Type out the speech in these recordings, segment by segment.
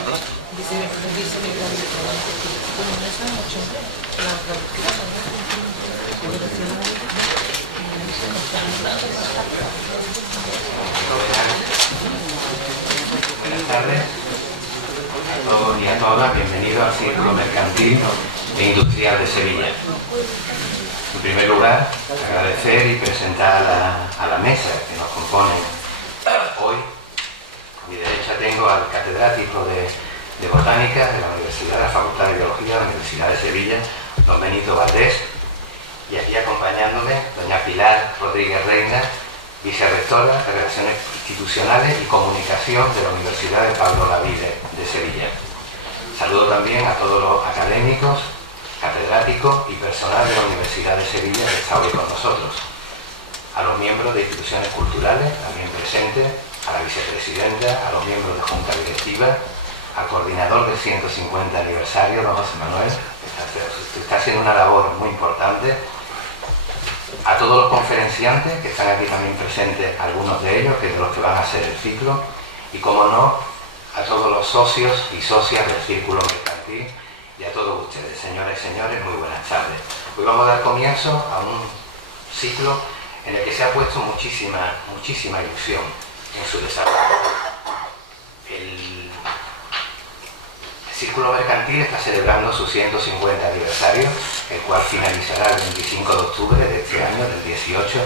Buenas tardes a todos y a todas. Bienvenidos al Círculo Mercantil e Industrial de Sevilla. En primer lugar, agradecer y presentar a la mesa que nos compone hoy. A mi derecha tengo al catedrático de Botánica de la Universidad de la Facultad de Biología de la Universidad de Sevilla, don Benito Valdés, y aquí acompañándome doña Pilar Rodríguez Reina, vicerrectora de Relaciones Institucionales y Comunicación de la Universidad de Pablo Olavide de Sevilla. Saludo también a todos los académicos, catedráticos y personal de la Universidad de Sevilla que está hoy con nosotros, a los miembros de instituciones culturales también presentes, a la vicepresidenta, a los miembros de Junta Directiva, al coordinador del 150 aniversario, don José Manuel, que está haciendo una labor muy importante, a todos los conferenciantes que están aquí también presentes, algunos de ellos, que es de los que van a hacer el ciclo, y como no, a todos los socios y socias del Círculo Mercantil y a todos ustedes, señoras y señores, muy buenas tardes. Hoy vamos a dar comienzo a un ciclo en el que se ha puesto muchísima ilusión en su desarrollo. El Círculo Mercantil está celebrando su 150 aniversario, el cual finalizará el 25 de octubre de este año, del 18,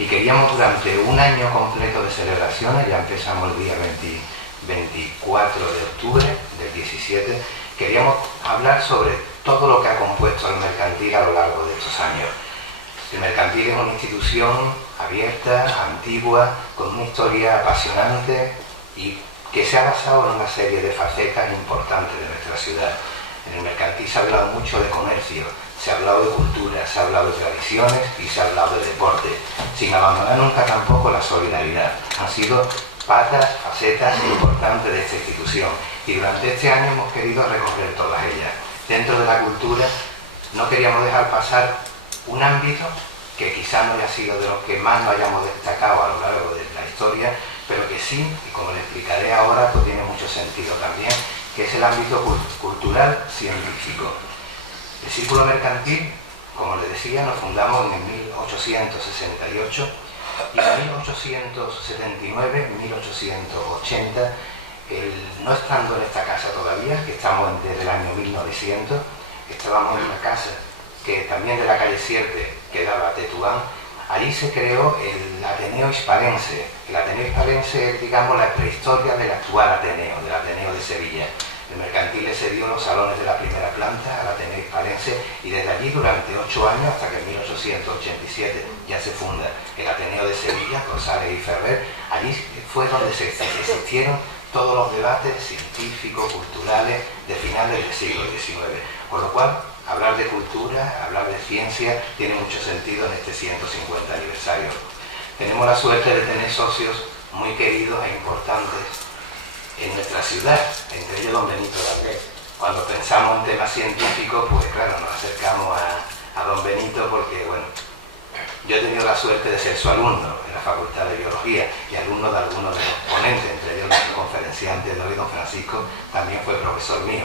y queríamos durante un año completo de celebraciones, ya empezamos el día 24 de octubre del 17, queríamos hablar sobre todo lo que ha compuesto el mercantil a lo largo de estos años. El mercantil es una institución abierta, antigua, con una historia apasionante y que se ha basado en una serie de facetas importantes de nuestra ciudad. En el mercantil se ha hablado mucho de comercio, se ha hablado de cultura, se ha hablado de tradiciones y se ha hablado de deporte, sin abandonar nunca tampoco la solidaridad. Han sido patas, facetas importantes de esta institución y durante este año hemos querido recorrer todas ellas. Dentro de la cultura no queríamos dejar pasar un ámbito que quizá no haya sido de los que más nos hayamos destacado a lo largo de la historia, pero que sí, y como le explicaré ahora, pues tiene mucho sentido también, que es el ámbito cultural científico. El Círculo Mercantil, como les decía, nos fundamos en 1868 y en 1879, 1880, no estando en esta casa todavía, que estamos desde el año 1900, estábamos en una casa que también de la calle Sierpe, que daba a Tetuán. Allí se creó el Ateneo Hispalense. El Ateneo Hispalense es, digamos, la prehistoria del actual Ateneo, del Ateneo de Sevilla. El mercantil le cedió los salones de la primera planta al Ateneo Hispalense y desde allí durante 8 años, hasta que en 1887 ya se funda el Ateneo de Sevilla, con Sales y Ferrer. Allí fue donde se existieron todos los debates científicos, culturales de finales del siglo XIX. Con lo cual, hablar de cultura, hablar de ciencia, tiene mucho sentido en este 150 aniversario. Tenemos la suerte de tener socios muy queridos e importantes en nuestra ciudad, entre ellos don Benito Valdés. Cuando pensamos en temas científicos, pues claro, nos acercamos a don Benito porque, bueno, yo he tenido la suerte de ser su alumno en la Facultad de Biología y alumno de algunos de los ponentes, entre ellos nuestro conferenciante de hoy, don Francisco, también fue profesor mío.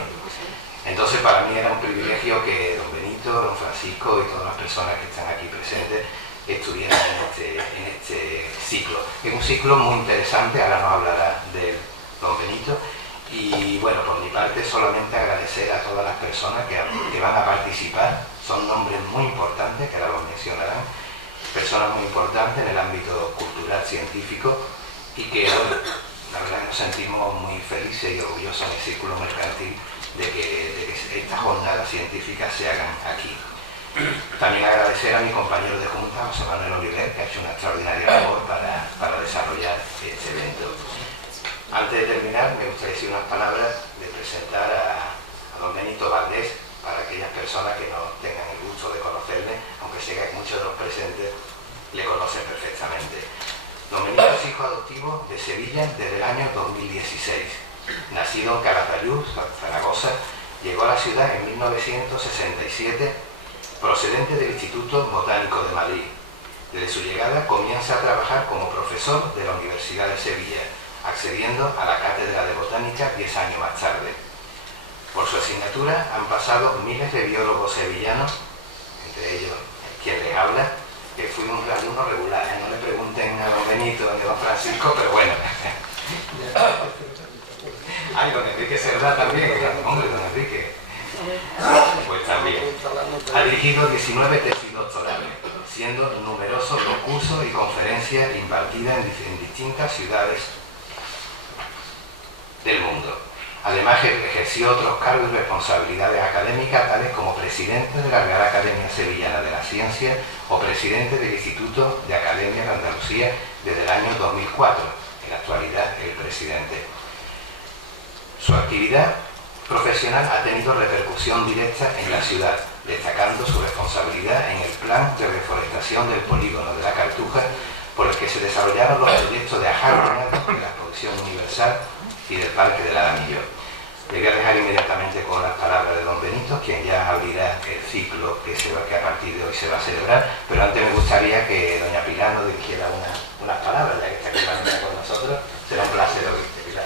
Entonces para mí era un privilegio que don Benito, don Francisco y todas las personas que están aquí presentes estuvieran en este ciclo. Es un ciclo muy interesante, ahora nos hablará de don Benito. Y bueno, por mi parte solamente agradecer a todas las personas que van a participar. Son nombres muy importantes, que ahora los mencionarán, personas muy importantes en el ámbito cultural, científico, y que bueno, la verdad que nos sentimos muy felices y orgullosos en el Círculo Mercantil de que estas jornadas científicas se hagan aquí. También agradecer a mi compañero de Junta, José Manuel Oliver, que ha hecho una extraordinaria labor para desarrollar este evento. Antes de terminar, me gustaría decir unas palabras de presentar a don Benito Valdés, para aquellas personas que no tengan el gusto de conocerle, aunque sé que muchos de los presentes le conocen perfectamente. Don Benito es hijo adoptivo de Sevilla desde el año 2016. Nacido en Calatayud, Zaragoza, llegó a la ciudad en 1967, procedente del Instituto Botánico de Madrid. Desde su llegada comienza a trabajar como profesor de la Universidad de Sevilla, accediendo a la cátedra de botánica 10 años más tarde. Por su asignatura han pasado miles de biólogos sevillanos, entre ellos quien les habla, que fui un alumno regular, no le pregunten a don Benito ni a don Francisco, pero bueno. Ay, don Enrique Cerdá también, hombre, don Enrique. Pues también. Ha dirigido 19 tesis doctorales, siendo numerosos los cursos y conferencias impartidas en distintas ciudades del mundo. Además, ejerció otros cargos y responsabilidades académicas, tales como presidente de la Real Academia Sevillana de la Ciencia o presidente del Instituto de Academias de Andalucía desde el año 2004. En la actualidad, el presidente. Su actividad profesional ha tenido repercusión directa en la ciudad, destacando su responsabilidad en el plan de reforestación del polígono de la Cartuja, por el que se desarrollaron los proyectos de Ajarra, de la Exposición Universal y del Parque del Alamillo. Le voy a dejar inmediatamente con las palabras de don Benito, quien ya abrirá el ciclo que a partir de hoy se va a celebrar, pero antes me gustaría que doña Pilar nos dirigiera unas palabras, ya que está aquí con nosotros. Será un placer oírte, Pilar.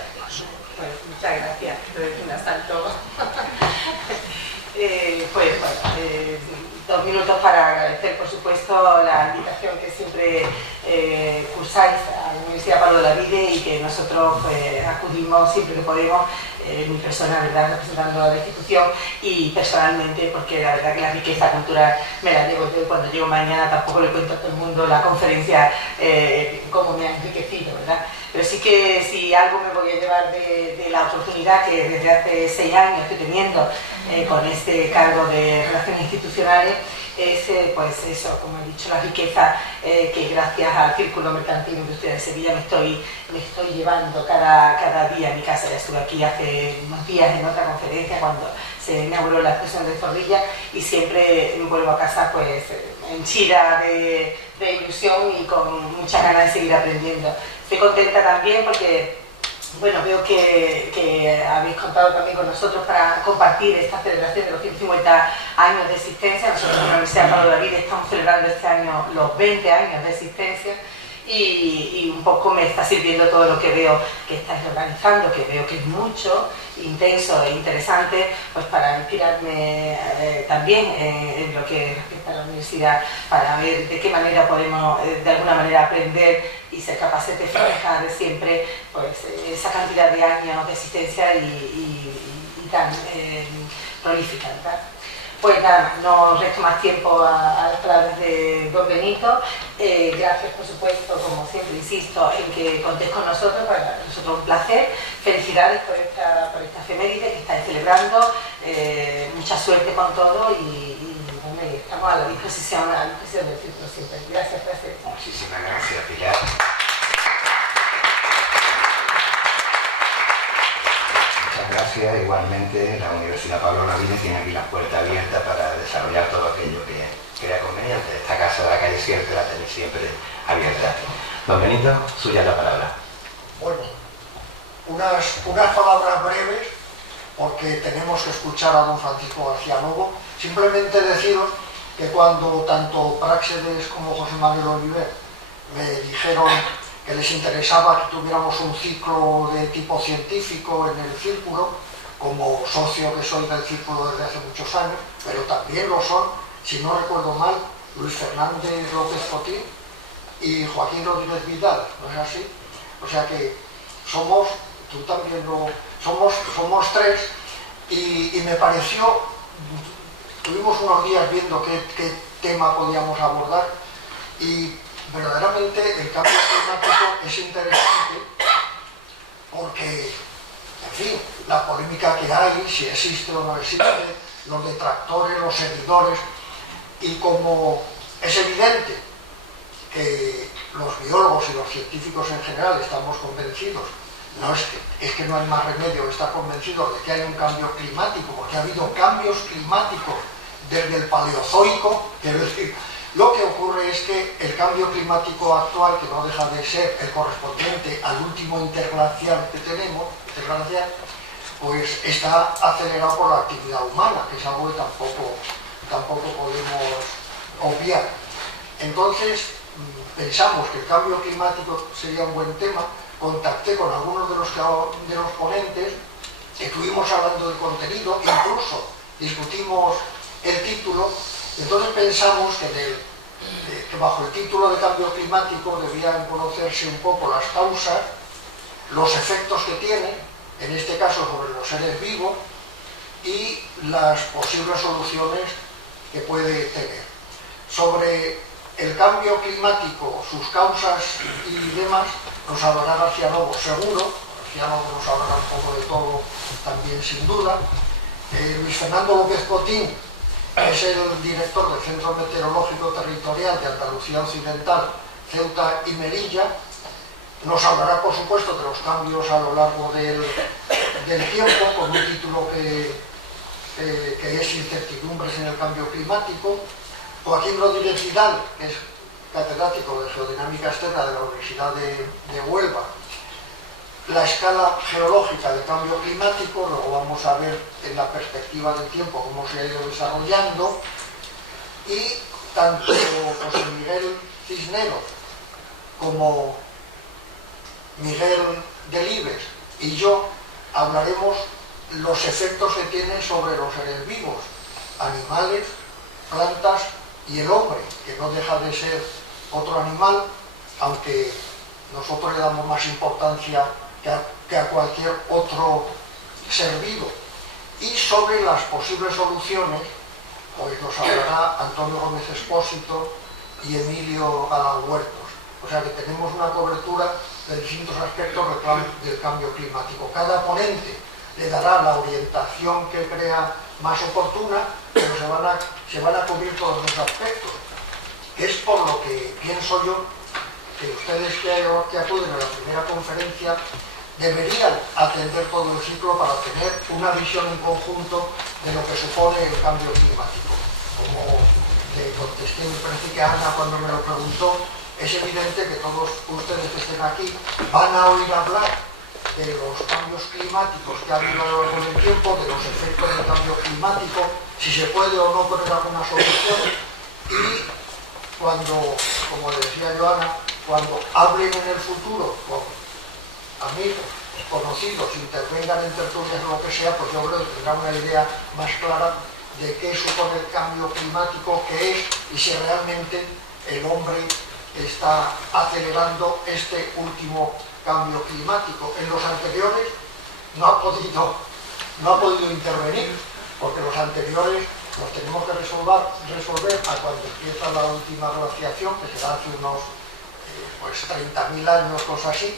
Pues muchas gracias, hasta luego. Pues bueno, 2 minutos para agradecer, por supuesto, la invitación que siempre cursáis a la Universidad Pablo Olavide y que nosotros pues, acudimos siempre que podemos, mi persona, ¿verdad?, representando a la institución y personalmente, porque la verdad que la riqueza cultural me la llevo yo, cuando llego mañana tampoco le cuento a todo el mundo la conferencia, cómo me ha enriquecido, ¿verdad? Pero sí que si algo me voy a llevar de la oportunidad que desde hace 6 años estoy teniendo con este cargo de Relaciones Institucionales, es pues eso, como he dicho, la riqueza que gracias al Círculo Mercantil Industrial de Sevilla me estoy llevando cada día a mi casa. Ya estuve aquí hace unos días en otra conferencia cuando se inauguró la exposición de Zorrilla y siempre me vuelvo a casa pues henchida de ilusión y con muchas ganas de seguir aprendiendo. Estoy contenta también porque bueno, veo que habéis contado también con nosotros para compartir esta celebración de los 150 años de existencia. Nosotros en la Universidad Pablo Olavide estamos celebrando este año los 20 años de existencia y un poco me está sirviendo todo lo que veo que estáis organizando, que veo que es mucho, intenso e interesante, pues para inspirarme también en lo que respecta a la universidad, para ver de qué manera podemos de alguna manera aprender y ser capaces de festejar siempre pues, esa cantidad de años de existencia y tan prolífica, ¿verdad? Pues nada, no resto más tiempo a las palabras de don Benito. Gracias, por supuesto, como siempre insisto, en que contéis con nosotros, para nosotros un placer. Felicidades por esta efeméride que estáis celebrando. Mucha suerte con todo y bueno, estamos a la disposición del círculo siempre. Gracias, gracias. Muchísimas gracias, Pilar. Gracias. Igualmente, la Universidad Pablo Olavide tiene aquí las puertas abiertas para desarrollar todo aquello que crea conveniente. Esta casa de la calle Sierpe la tenéis siempre abierta. Don Benito, suya la palabra. Bueno, unas palabras breves, porque tenemos que escuchar a don Francisco García Novo. Simplemente deciros que cuando tanto Práxedes como José Manuel Oliver me dijeron que les interesaba que tuviéramos un ciclo de tipo científico en el círculo, como socio que soy del círculo desde hace muchos años, pero también lo son, si no recuerdo mal, Luis Fernández López Cotín y Joaquín Rodríguez Vidal, ¿no es así? O sea que somos, tú también somos 3 y me pareció, tuvimos unos días viendo qué tema podíamos abordar y verdaderamente el cambio climático es interesante porque, en fin, la polémica que hay, si existe o no existe, los detractores, los seguidores, y como es evidente que los biólogos y los científicos en general estamos convencidos, es que no hay más remedio que estar convencidos de que hay un cambio climático, porque ha habido cambios climáticos desde el Paleozoico, quiero decir. Lo que ocurre es que el cambio climático actual, que no deja de ser el correspondiente al último interglacial que tenemos, pues está acelerado por la actividad humana, que es algo que tampoco podemos obviar. Entonces, pensamos que el cambio climático sería un buen tema, contacté con algunos de los ponentes, estuvimos hablando del contenido, incluso discutimos el título. Entonces pensamos que bajo el título de cambio climático debían conocerse un poco las causas, los efectos que tiene, en este caso sobre los seres vivos, y las posibles soluciones que puede tener. Sobre el cambio climático, sus causas y demás, nos hablará García Novo seguro. García Novo nos hablará un poco de todo también, sin duda. Luis Fernando López Cotín es el director del Centro Meteorológico Territorial de Andalucía Occidental, Ceuta y Melilla. Nos hablará, por supuesto, de los cambios a lo largo del tiempo, con un título que es Incertidumbres en el cambio climático. Joaquín Rodríguez Vidal, que es catedrático de Geodinámica Externa de la Universidad de Huelva, la escala geológica de cambio climático. Luego vamos a ver en la perspectiva del tiempo cómo se ha ido desarrollando. Y tanto José Miguel Cisneros como Miguel Delibes y yo hablaremos los efectos que tienen sobre los seres vivos, animales, plantas y el hombre, que no deja de ser otro animal, aunque nosotros le damos más importancia que a cualquier otro ser vivo. Y sobre las posibles soluciones, pues nos hablará Antonio Gómez Expósito y Emilio Galán Huertos. O sea que tenemos una cobertura de distintos aspectos del cambio climático. Cada ponente le dará la orientación que crea más oportuna, pero se van a cubrir todos los aspectos. Es por lo que pienso yo que ustedes que acuden a la primera conferencia deberían atender todo el ciclo para tener una visión en conjunto de lo que supone el cambio climático. Como le contesté, me parece que Ana cuando me lo preguntó, es evidente que todos ustedes que estén aquí van a oír hablar de los cambios climáticos que ha habido a lo largo del tiempo, de los efectos del cambio climático, si se puede o no poner alguna solución. Y cuando, como decía Joana, cuando hablen en el futuro con amigos, conocidos, intervengan en tertulias o lo que sea, pues yo creo que tendrán una idea más clara de qué supone el cambio climático, qué es y si realmente el hombre está acelerando este último cambio climático. En los anteriores no ha podido intervenir, porque los anteriores los tenemos que resolver a cuando empieza la última glaciación, que será hace unos 30.000 años, cosas así,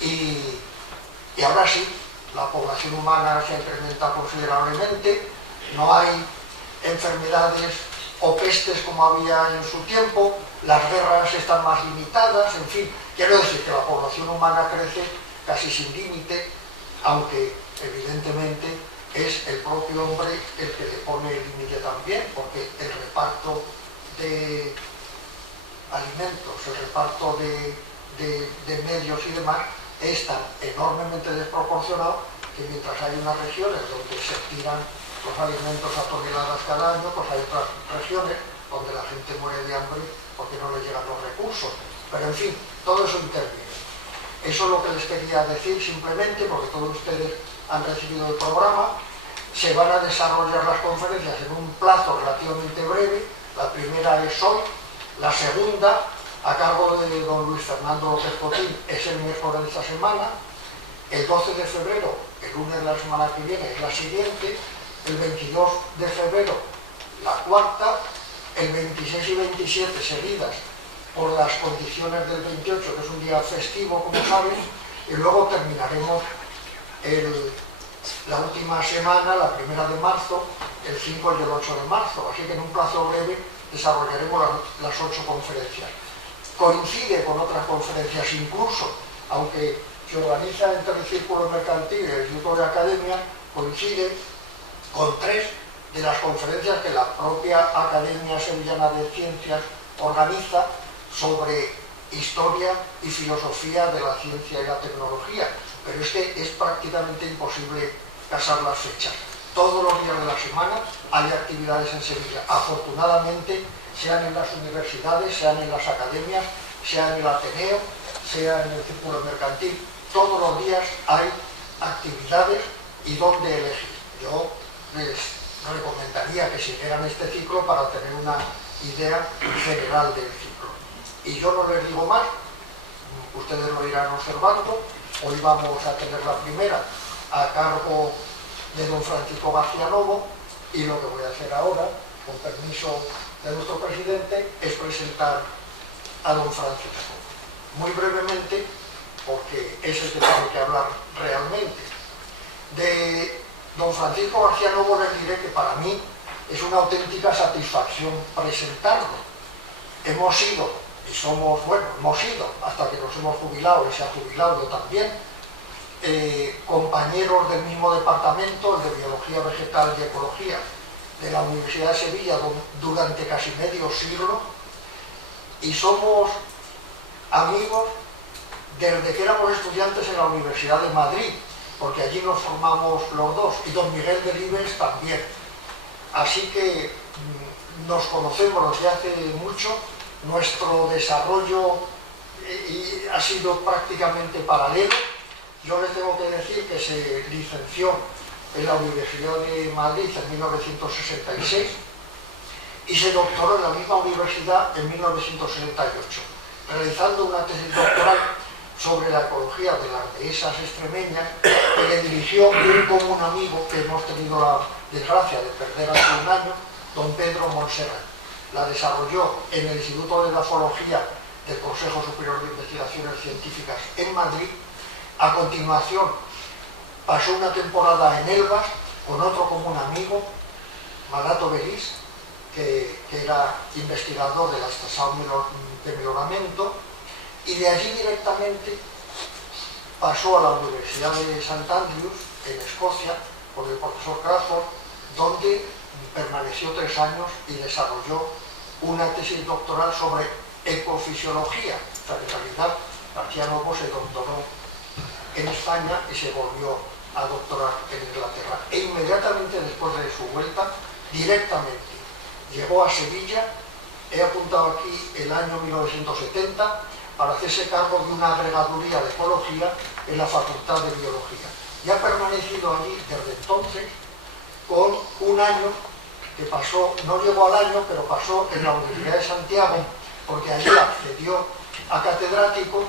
y ahora sí, la población humana se ha incrementado considerablemente, no hay enfermedades o pestes como había en su tiempo, las guerras están más limitadas, en fin, quiero decir que la población humana crece casi sin límite, aunque evidentemente es el propio hombre el que le pone el límite también, porque el reparto de alimentos, el reparto de medios y demás es tan enormemente desproporcionado que mientras hay unas regiones donde se tiran los alimentos a toneladas cada año, pues hay otras regiones donde la gente muere de hambre porque no le llegan los recursos. Pero en fin, todo eso interviene. Eso es lo que les quería decir simplemente, porque todos ustedes han recibido el programa. Se van a desarrollar las conferencias en un plazo relativamente breve. La primera es hoy, la segunda, a cargo de don Luis Fernando López Cotín, es el miércoles de esta semana. El 12 de febrero, el lunes de la semana que viene, es la siguiente. El 22 de febrero, la cuarta. El 26 y 27 seguidas por las condiciones del 28, que es un día festivo, como saben, y luego terminaremos la última semana, la primera de marzo, el 5 y el 8 de marzo. Así que en un plazo breve desarrollaremos las 8 conferencias. Coincide con otras conferencias incluso, aunque se organiza entre el Círculo Mercantil y el Círculo de Academia, coincide con 3 de las conferencias que la propia Academia Sevillana de Ciencias organiza sobre historia y filosofía de la ciencia y la tecnología. Pero es que es prácticamente imposible casar las fechas. Todos los días de la semana hay actividades en Sevilla. Afortunadamente, sean en las universidades, sean en las academias, sean en el Ateneo, sea en el círculo mercantil, todos los días hay actividades y dónde elegir. Yo les recomendaría que siguieran este ciclo para tener una idea general del ciclo. Y yo no les digo más, ustedes lo irán observando. Hoy vamos a tener la primera a cargo de don Francisco García Novo, y lo que voy a hacer ahora, con permiso de nuestro presidente, es presentar a don Francisco. Muy brevemente, porque es el que tiene que hablar realmente. De don Francisco García Novo les diré que para mí es una auténtica satisfacción presentarlo. Hemos sido, y somos, bueno, hemos sido, hasta que nos hemos jubilado, y se ha jubilado yo también, compañeros del mismo departamento, el de Biología Vegetal y Ecología, de la Universidad de Sevilla durante casi medio siglo, y somos amigos desde que éramos estudiantes en la Universidad de Madrid, porque allí nos formamos los dos, y don Miguel Delibes también. Así que nos conocemos desde hace mucho, nuestro desarrollo ha sido prácticamente paralelo. Yo les tengo que decir que se licenció en la Universidad de Madrid en 1966 y se doctoró en la misma universidad en 1968, realizando una tesis doctoral sobre la ecología de las dehesas extremeñas, que le dirigió un común amigo que hemos tenido la desgracia de perder hace un año, don Pedro Monserrat. La desarrolló en el Instituto de Edafología del Consejo Superior de Investigaciones Científicas en Madrid. A continuación pasó una temporada en Elvas con otro común amigo, Malato Belis, que era investigador de la estación de meloramiento, y de allí directamente pasó a la Universidad de St. Andrews, en Escocia, con el profesor Crawford, donde permaneció 3 años y desarrolló una tesis doctoral sobre ecofisiología. O sea, en realidad, García Novo se doctoró en España y se volvió a doctorar en Inglaterra. E inmediatamente después de su vuelta, directamente llegó a Sevilla. He apuntado aquí el año 1970 para hacerse cargo de una agregaduría de ecología en la Facultad de Biología. Y ha permanecido allí desde entonces, con un año que pasó, no llegó al año, pero pasó en la Universidad de Santiago, porque allí accedió a catedrático,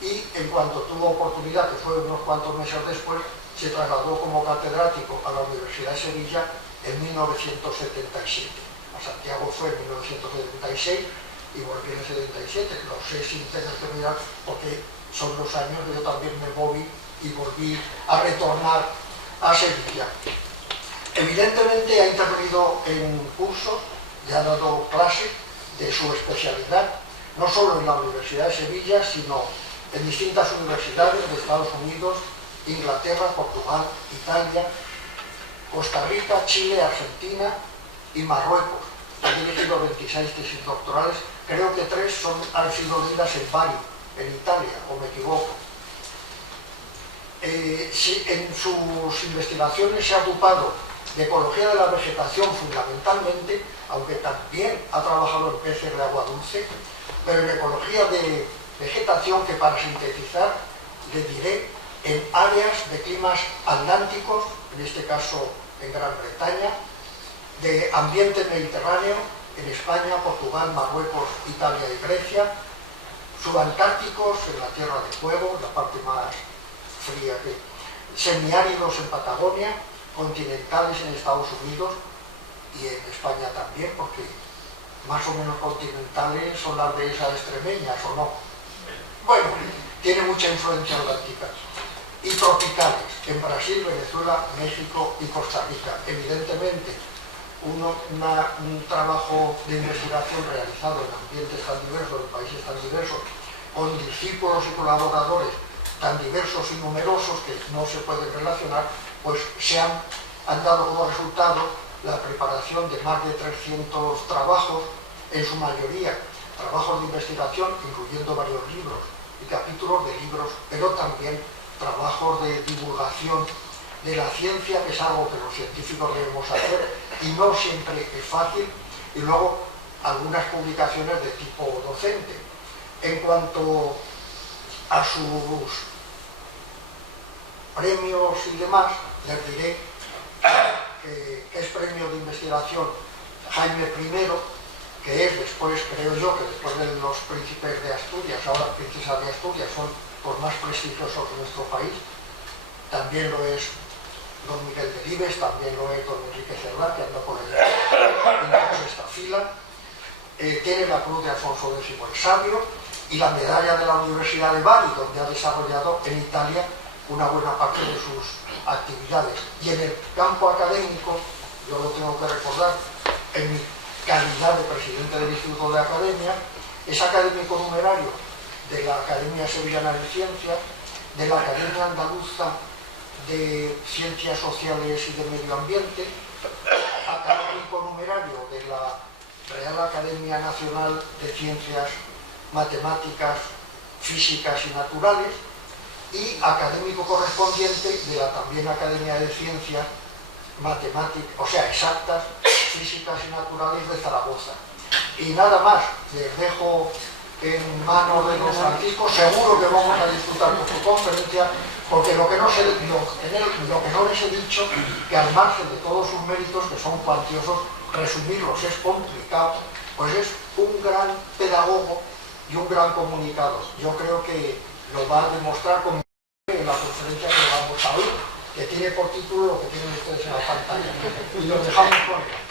y en cuanto tuvo oportunidad, que fue unos cuantos meses después, se trasladó como catedrático a la Universidad de Sevilla en 1977. A Santiago fue en 1976 y volví en el 77. Lo sé sin tener que mirar, porque son los años que yo también me moví y volví a retornar a Sevilla. Evidentemente ha intervenido en cursos y ha dado clases de su especialidad, no solo en la Universidad de Sevilla, sino en distintas universidades de Estados Unidos, Inglaterra, Portugal, Italia, Costa Rica, Chile, Argentina y Marruecos. Ha dirigido 26 tesis doctorales, creo que 3 han sido leídas en Bari, en Italia, o me equivoco. En sus investigaciones se ha ocupado de ecología de la vegetación fundamentalmente, aunque también ha trabajado en peces de agua dulce, pero en ecología de vegetación, que para sintetizar le diré, en áreas de climas atlánticos, en este caso en Gran Bretaña, de ambiente mediterráneo, en España, Portugal, Marruecos, Italia y Grecia, subantárticos en la Tierra de Fuego, la parte más fría, que semiáridos en Patagonia, continentales en Estados Unidos y en España también, porque más o menos continentales son las dehesas extremeñas, ¿o no? Bueno, tiene mucha influencia atlántica. Y tropicales, en Brasil, Venezuela, México y Costa Rica. Evidentemente, un trabajo de investigación realizado en ambientes tan diversos, en países tan diversos, con discípulos y colaboradores tan diversos y numerosos que no se pueden relacionar, pues han dado como resultado la preparación de más de 300 trabajos, en su mayoría trabajos de investigación, incluyendo varios libros y capítulos de libros, pero también trabajos de divulgación de la ciencia, que es algo que los científicos debemos hacer y no siempre es fácil, y luego algunas publicaciones de tipo docente. En cuanto a sus premios y demás, les diré que es premio de investigación Jaime I, que es después, creo yo, que después de los príncipes de Asturias, ahora princesas de Asturias, son los más prestigiosos de nuestro país. También lo es don Miguel Delibes, también lo es don Enrique Cerrá, que anda por esta fila. Tiene la Cruz de Alfonso X el Sabio y la medalla de la Universidad de Bari, donde ha desarrollado en Italia una buena parte de sus actividades. Y en el campo académico, yo lo tengo que recordar, en mi calidad de presidente del Instituto de Academia, es académico numerario de la Academia Sevillana de Ciencias, de la Academia Andaluza de Ciencias Sociales y de Medio Ambiente, académico numerario de la Real Academia Nacional de Ciencias Matemáticas, Físicas y Naturales, y académico correspondiente de la también Academia de Ciencias Matemáticas, o sea, Exactas, Físicas y Naturales de Zaragoza. Y nada más, les dejo en manos de don Francisco. Seguro que vamos a disfrutar con su conferencia, porque lo que no les he dicho, que al margen de todos sus méritos, que son cuantiosos, resumirlos es complicado, pues es un gran pedagogo y un gran comunicador. Yo creo que lo va a demostrar con en la conferencia que vamos a oír, que tiene por título lo que tienen ustedes en la pantalla. Y lo dejamos con él.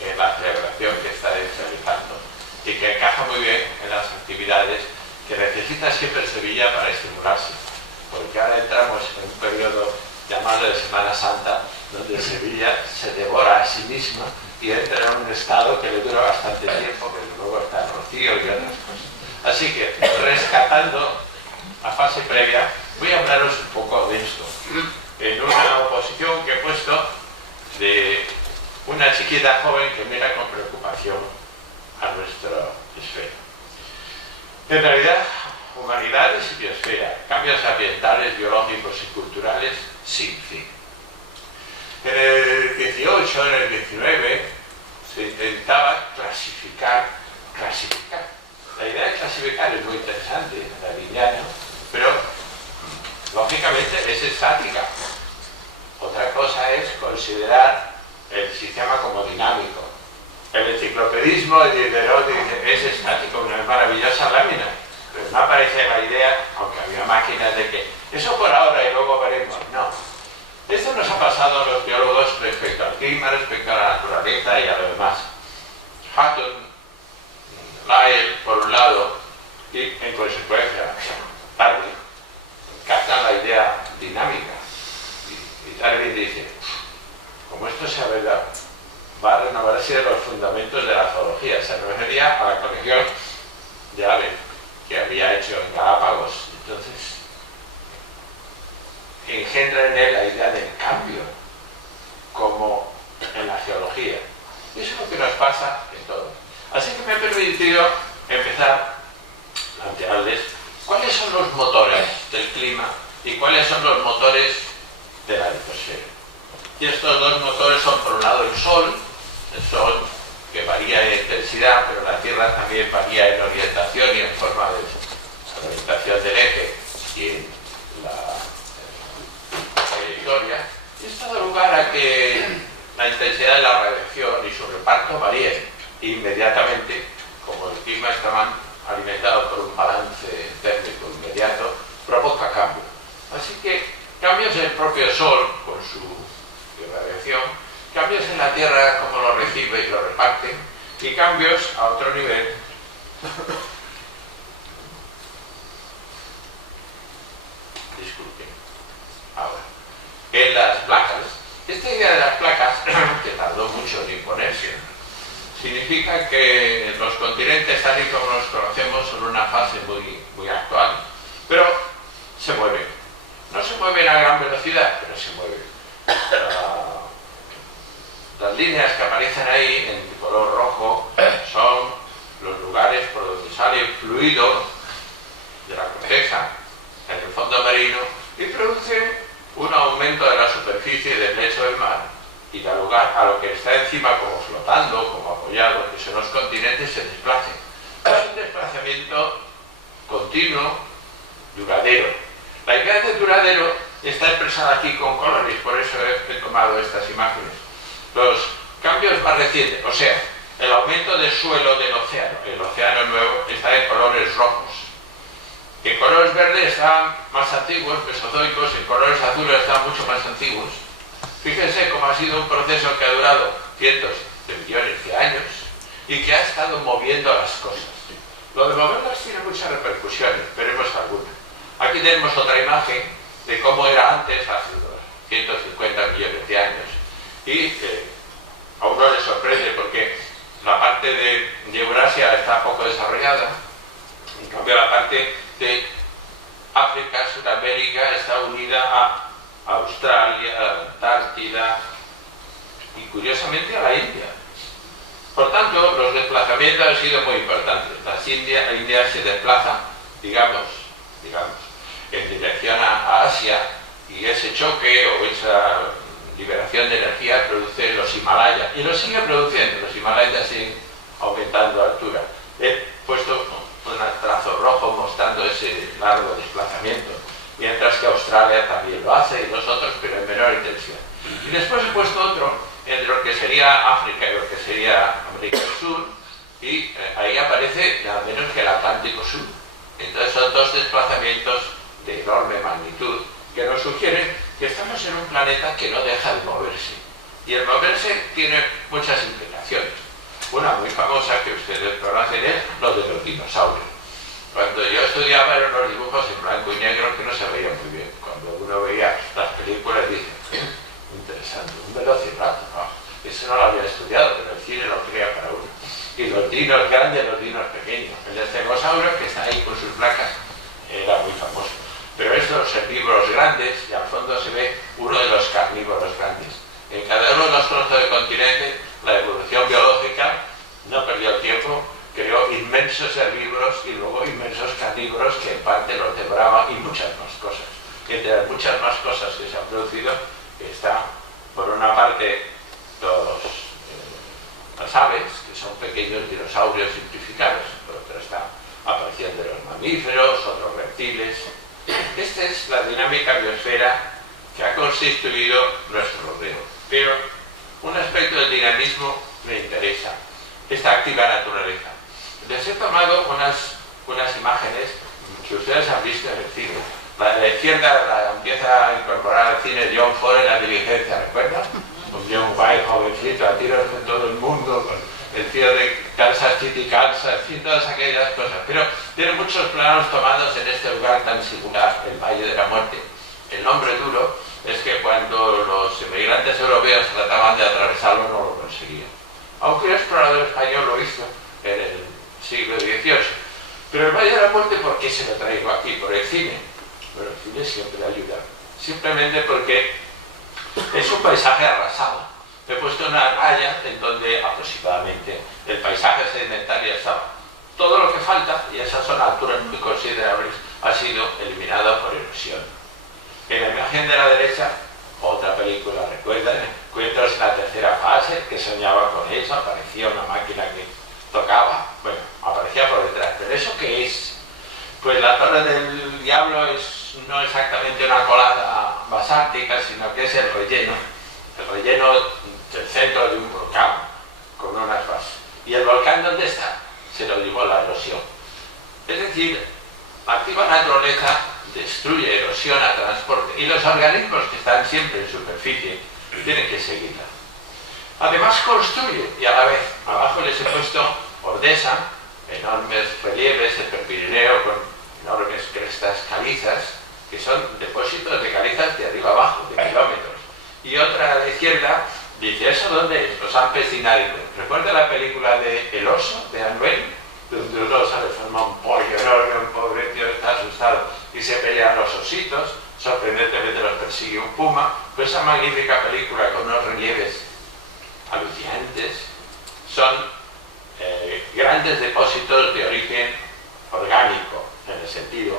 en la celebración que estáis realizando y que encaja muy bien en las actividades que necesita siempre Sevilla para estimularse, porque ahora entramos en un periodo llamado de Semana Santa, donde Sevilla se devora a sí misma y entra en un estado que le dura bastante tiempo, que luego está el rocío y otras cosas. Así que, rescatando la fase previa, voy a hablaros un poco de esto, en una oposición que he puesto de una chiquita joven que mira con preocupación a nuestra esfera. En realidad, humanidades y biosfera, cambios ambientales, biológicos y culturales sin fin. En el 18, en el 19, se intentaba clasificar. La idea de clasificar es muy interesante, darwiniana, pero lógicamente es estática. Otra cosa es considerar el sistema como dinámico. El enciclopedismo de Diderot dice es estático, una maravillosa lámina, pero no aparece la idea, aunque había máquinas, de que eso por ahora y luego veremos. No. Esto nos ha pasado a los biólogos respecto al clima, respecto a la naturaleza y a lo demás. Hutton, Lyell, por un lado, y en consecuencia, Darwin, captan la idea dinámica. Y Darwin dice, como esto sea verdad, va a renovarse los fundamentos de la zoología. Se refería a la colección de aves que había hecho en Galápagos. Entonces, engendra en él la idea del cambio, como en la geología. Y eso es lo que nos pasa en todo. Así que me he permitido empezar a plantearles cuáles son los motores del clima y cuáles son los motores de la litosfera. Y estos dos motores son, por un lado, el Sol que varía en intensidad, pero la Tierra también varía en orientación y en forma de la orientación del eje y en la trayectoria. Y esto da lugar a que la intensidad de la radiación y su reparto varíen inmediatamente, como el clima está alimentado por un balance térmico inmediato, provoca cambio. Así que cambios en el propio Sol con su radiación, cambios en la Tierra como lo recibe y lo reparte, y cambios a otro nivel disculpen ahora en las placas. Esta idea de las placas, que tardó mucho en imponerse, significa que los continentes tal y como los conocemos son una fase muy actual, pero se mueven. No se mueven a gran velocidad, pero se mueven. Las líneas que aparecen ahí en color rojo son los lugares por donde sale el fluido de la corteza en el fondo marino y producen un aumento de la superficie del lecho del mar y da lugar a lo que está encima como flotando, como apoyado, que son los continentes, se desplacen. Es un desplazamiento continuo, duradero. La idea de duradero está expresada aquí con colores, por eso he tomado estas imágenes. Los cambios más recientes, o sea, el aumento del suelo del océano, el océano nuevo, está en colores rojos. En colores verdes están más antiguos, mesozoicos, en colores azules están mucho más antiguos. Fíjense cómo ha sido un proceso que ha durado cientos de millones de años y que ha estado moviendo las cosas. Lo de moverlas tiene muchas repercusiones, veremos algunas. Aquí tenemos otra imagen de cómo era antes, hace unos 150 millones de años. Y a uno le sorprende porque la parte de Eurasia está poco desarrollada, en cambio la parte de África, Sudamérica está unida a Australia, a la Antártida y curiosamente a la India. Por tanto, los desplazamientos han sido muy importantes. La India se desplaza, digamos, en dirección a Asia y ese choque o esa liberación de energía produce los Himalayas y lo sigue produciendo. Los Himalayas siguen aumentando altura. He puesto un trazo rojo mostrando ese largo desplazamiento, mientras que Australia también lo hace y los otros, pero en menor intensidad. Y después he puesto otro entre lo que sería África y lo que sería América del Sur, y ahí aparece nada menos que el Atlántico Sur. Entonces son dos desplazamientos de enorme magnitud que nos sugieren que estamos en un planeta que no deja de moverse. Y el moverse tiene muchas implicaciones. Una muy famosa que ustedes conocen es lo de los dinosaurios. Cuando yo estudiaba eran unos dibujos en blanco y negro que no se veían muy bien. Cuando uno veía las películas dice, interesante, un velociraptor, no, eso no lo había estudiado, pero el cine lo crea para uno. Y los dinos grandes, los dinos pequeños. El estegosaurio, que está ahí con sus placas, era muy famoso. Pero estos herbívoros grandes, y al fondo se ve uno de los carnívoros grandes. En cada uno de los trozos del continente, la evolución biológica no perdió tiempo, creó inmensos herbívoros y luego inmensos carnívoros que en parte los devoraban y muchas más cosas. Y entre las muchas más cosas que se han producido está, por una parte, las aves, que son pequeños dinosaurios simplificados, por otra está apareciendo los mamíferos, otros reptiles. Esta es la dinámica biosfera que ha constituido nuestro rodeo. Pero un aspecto del dinamismo me interesa, esta activa naturaleza. Les he tomado unas imágenes que ustedes han visto en el cine. La de la izquierda la empieza a incorporar al cine John Ford en La Diligencia, ¿recuerdan? Un John White, jovencito, a tiros con todo el mundo, con el tío de Kansas City, Kansas, y todas aquellas cosas. Pero tiene muchos planos tomados en este lugar tan singular, el Valle de la Muerte. El nombre duro es que cuando los inmigrantes europeos trataban de atravesarlo no lo conseguían. Aunque un explorador español lo hizo en el siglo XVIII. Pero el Valle de la Muerte, ¿por qué se lo traigo aquí? Por el cine. Bueno, el cine siempre ayuda. Simplemente porque es un paisaje arrasado. He puesto una raya en donde aproximadamente el paisaje sedimentario estaba. Todo lo que falta, y esas son alturas muy considerables, ha sido eliminado por erosión. En la imagen de la derecha, otra película, ¿recuerdan? Encuentros en la tercera fase, que soñaba con eso, aparecía una máquina que tocaba, bueno, aparecía por detrás. ¿Pero eso qué es? Pues la Torre del Diablo es no exactamente una colada basáltica, sino que es el relleno del centro de un volcán, con unas bases. ¿Y el volcán dónde está? Se lo llevó la erosión. Es decir, la activa naturaleza destruye, erosiona, transporte, y los organismos que están siempre en superficie tienen que seguirla. Además construye, y a la vez, abajo les he puesto Ordesa, enormes relieves, el Prepirineo con enormes crestas calizas, que son depósitos de calizas de arriba abajo, de kilómetros. Y otra a la izquierda dice, ¿eso dónde es? Los Alpes Dináricos. ¿Recuerda la película de El oso, de Anuel? Donde un oso le forma un pollo enorme, un pobre tío está asustado y se pelean los ositos, sorprendentemente los persigue un puma. Pues esa magnífica película con unos relieves alucinantes son grandes depósitos de origen orgánico, en el sentido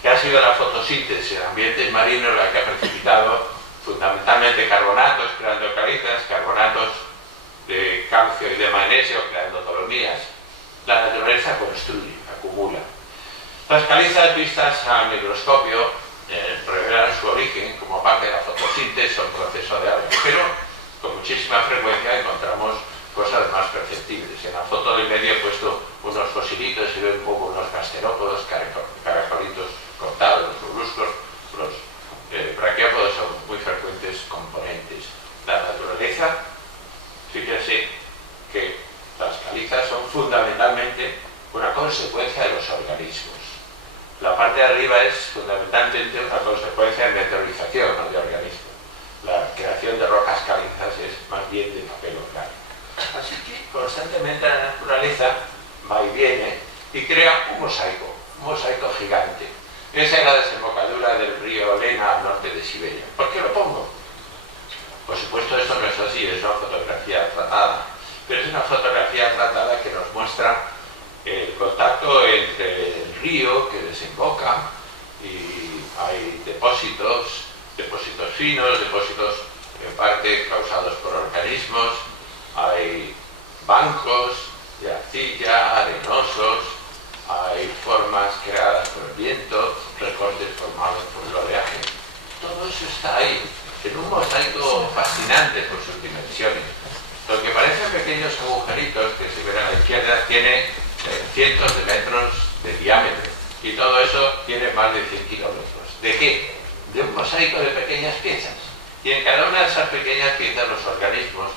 que ha sido la fotosíntesis en ambientes marinos la que ha precipitado fundamentalmente carbonatos, creando calizas, carbonatos de calcio y de magnesio, creando dolomías. La naturaleza construye, acumula. Las calizas vistas al microscopio revelan su origen como parte de la fotosíntesis o el proceso de agua, pero con muchísima frecuencia encontramos cosas más perceptibles. En la foto del medio he puesto unos fosilitos y veo un poco unos gasterópodos, caracolitos cortados, los moluscos, los braquiópodos son muy frecuentes componentes. La naturaleza, fíjense que las calizas son fundamentalmente una consecuencia de los organismos. La parte de arriba es fundamentalmente una consecuencia de meteorización, no de organismos. La creación de rocas calizas es más bien de papel orgánico. Así que constantemente la naturaleza va y viene y crea un mosaico gigante. Esa es la desembocadura del río Lena al norte de Siberia. ¿Por qué lo pongo? Por supuesto esto no es así, es una fotografía tratada, pero es una fotografía tratada que nos muestra el contacto entre el río que desemboca y hay depósitos finos, depósitos en parte causados por organismos, hay bancos de arcilla, arenosos, hay formas creadas por el viento, recortes formados por el oleaje. Todo eso está ahí, en un mosaico fascinante por sus dimensiones. Lo que parecen pequeños agujeritos que se ven a la izquierda tiene cientos de metros de diámetro y todo eso tiene más de 100 kilómetros. ¿De qué? De un mosaico de pequeñas piezas. Y en cada una de esas pequeñas piezas los organismos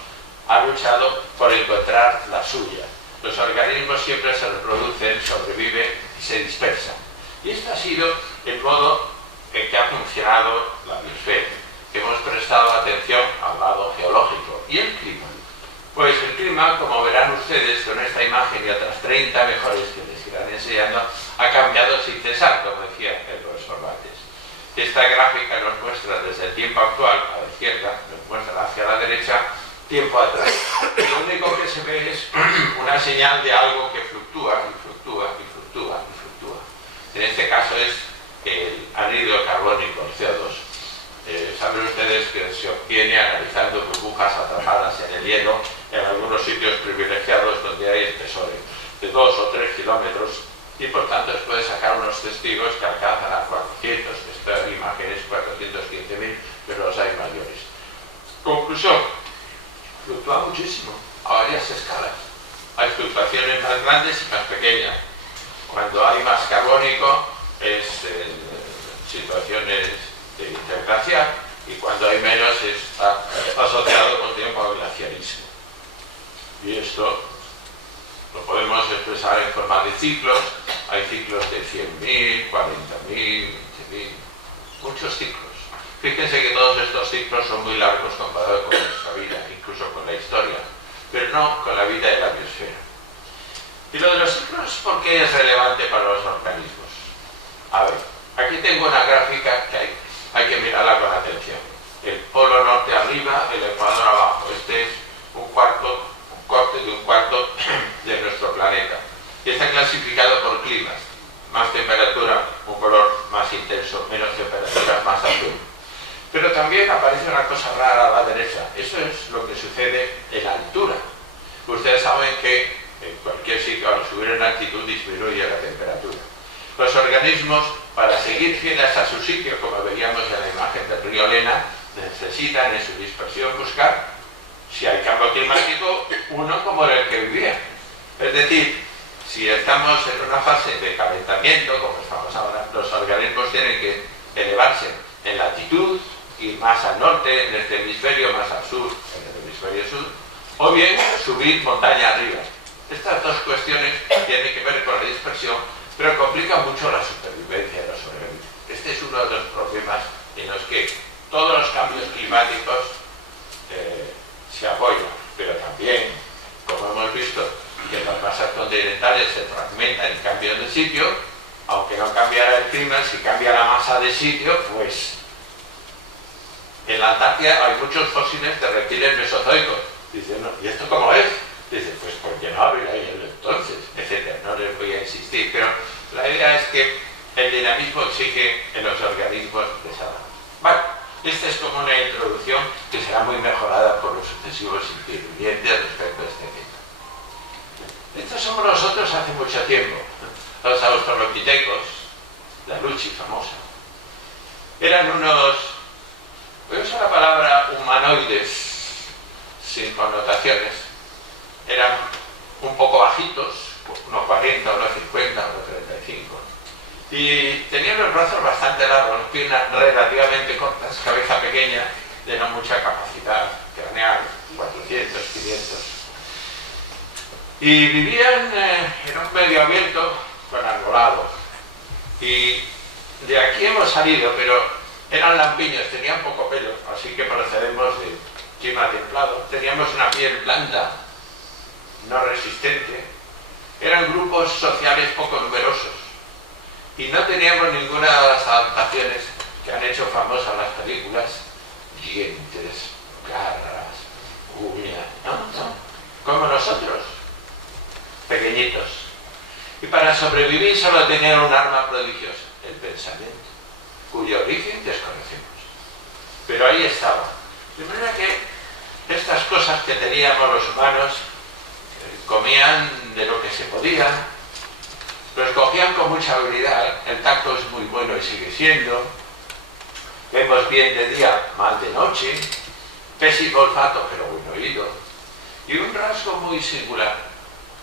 han luchado por encontrar la suya. Los organismos siempre se reproducen, sobreviven y se dispersan. Y este ha sido el modo en que ha funcionado la biosfera. Hemos prestado atención al lado geológico. ¿Y el clima? Pues el clima, como verán ustedes con esta imagen y otras 30 mejores que les irán enseñando, ha cambiado sin cesar, como decía el profesor Bates. Esta gráfica nos muestra desde el tiempo actual a la izquierda, nos muestra hacia la derecha, tiempo atrás. Y lo único que se ve es una señal de algo que fluctúa y fluctúa y fluctúa y fluctúa. En este caso es el anhídrido carbónico, el CO2. Saben ustedes que se obtiene analizando burbujas atrapadas en el hielo en algunos sitios privilegiados donde hay espesores de 2 o 3 kilómetros y por tanto se puede sacar unos testigos que alcanzan a 400, esta imagen es 415.000, pero los hay mayores. Conclusión, fluctúa muchísimo a varias escalas. Hay fluctuaciones más grandes y más pequeñas. Cuando hay más carbónico es situaciones de interglaciar y cuando hay menos está asociado con tiempo al glaciarismo. Y esto lo podemos expresar en forma de ciclos. Hay ciclos de 100.000, 40.000, 20.000, muchos ciclos. Fíjense que todos estos ciclos son muy largos comparados con nuestra vida, incluso con la historia, pero no con la vida de la biosfera. Y lo de los ciclos, ¿por qué es relevante para los organismos? A ver, aquí tengo una gráfica que hay que mirarla con atención. El polo norte arriba, el ecuador abajo. Este es un corte de un cuarto de nuestro planeta. Y está clasificado por climas. Más temperatura, un color más intenso, menos temperatura, más azul. Pero también aparece una cosa rara a la derecha. Eso es lo que sucede en la altura. Ustedes saben que en cualquier sitio al subir en altitud disminuye la temperatura. Los organismos, para seguir fieles a su sitio, como veíamos en la imagen del río Lena, necesitan en su dispersión buscar, si hay cambio climático, uno como el que vivía. Es decir, si estamos en una fase de calentamiento, como estamos ahora, los organismos tienen que elevarse en latitud, ir más al norte en este hemisferio, más al sur en el hemisferio sur, o bien subir montaña arriba. Estas dos cuestiones tienen que ver con la dispersión, pero complican mucho la supervivencia de los organismos. Este es uno de los problemas en los que todos los cambios climáticos se apoyan, pero también, como hemos visto, que las masas continentales se fragmentan y cambian de sitio. Aunque no cambiara el clima, si cambia la masa de sitio, pues en la Antártida hay muchos fósiles de reptiles mesozoicos. Dicen, ¿no? ¿Y esto cómo es? Dice, pues porque no habría hielo entonces, etc. No les voy a insistir, pero la idea es que el dinamismo exige en los organismos desarrollo. Vale, esta es como una introducción que será muy mejorada por los sucesivos intervinientes respecto a este tema. Estos somos nosotros hace mucho tiempo. Los australopitecos, la Luchi famosa, eran unos, voy a usar la palabra humanoides, sin connotaciones. Eran un poco bajitos, unos 40, unos 50, unos 35. Y tenían los brazos bastante largos, piernas relativamente cortas, cabeza pequeña, de no mucha capacidad craneal, 400, 500. Y vivían en un medio abierto con arbolado. Y de aquí hemos salido, pero eran lampiños, tenían poco pelo, así que procedemos de clima templado. Teníamos una piel blanda, no resistente. Eran grupos sociales poco numerosos. Y no teníamos ninguna de las adaptaciones que han hecho famosas las películas. Dientes, garras, uñas, ¿no? Como nosotros, pequeñitos. Y para sobrevivir solo tenían un arma prodigiosa, el pensamiento, cuyo origen desconocemos. Pero ahí estaba. De manera que estas cosas que teníamos los humanos, comían de lo que se podía, lo escogían con mucha habilidad. El tacto es muy bueno y sigue siendo. Vemos bien de día, mal de noche. Pésimo olfato, pero buen oído. Y un rasgo muy singular.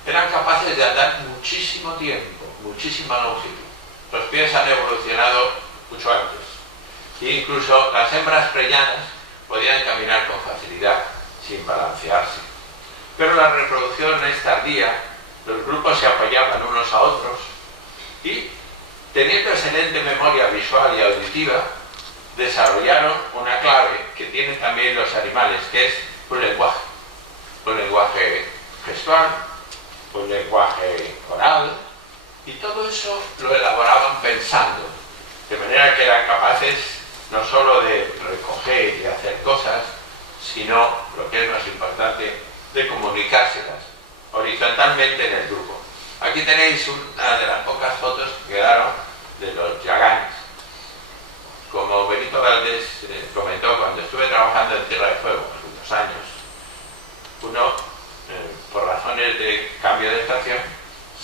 Eran capaces de andar muchísimo tiempo, muchísima longitud. Los pies han evolucionado mucho antes. E incluso las hembras preñadas podían caminar con facilidad, sin balancearse. Pero la reproducción es tardía, los grupos se apoyaban unos a otros y, teniendo excelente memoria visual y auditiva, desarrollaron una clave que tienen también los animales, que es un lenguaje gestual, un lenguaje oral, y todo eso lo elaboraban pensando, de manera que eran capaces no solo de recoger y hacer cosas, sino, lo que es más importante, de comunicárselas horizontalmente en el grupo. Aquí tenéis una de las pocas fotos que quedaron de los yaganes. Como Benito Valdés comentó cuando estuve trabajando en Tierra de Fuego hace unos años, uno, por razones de cambio de estación,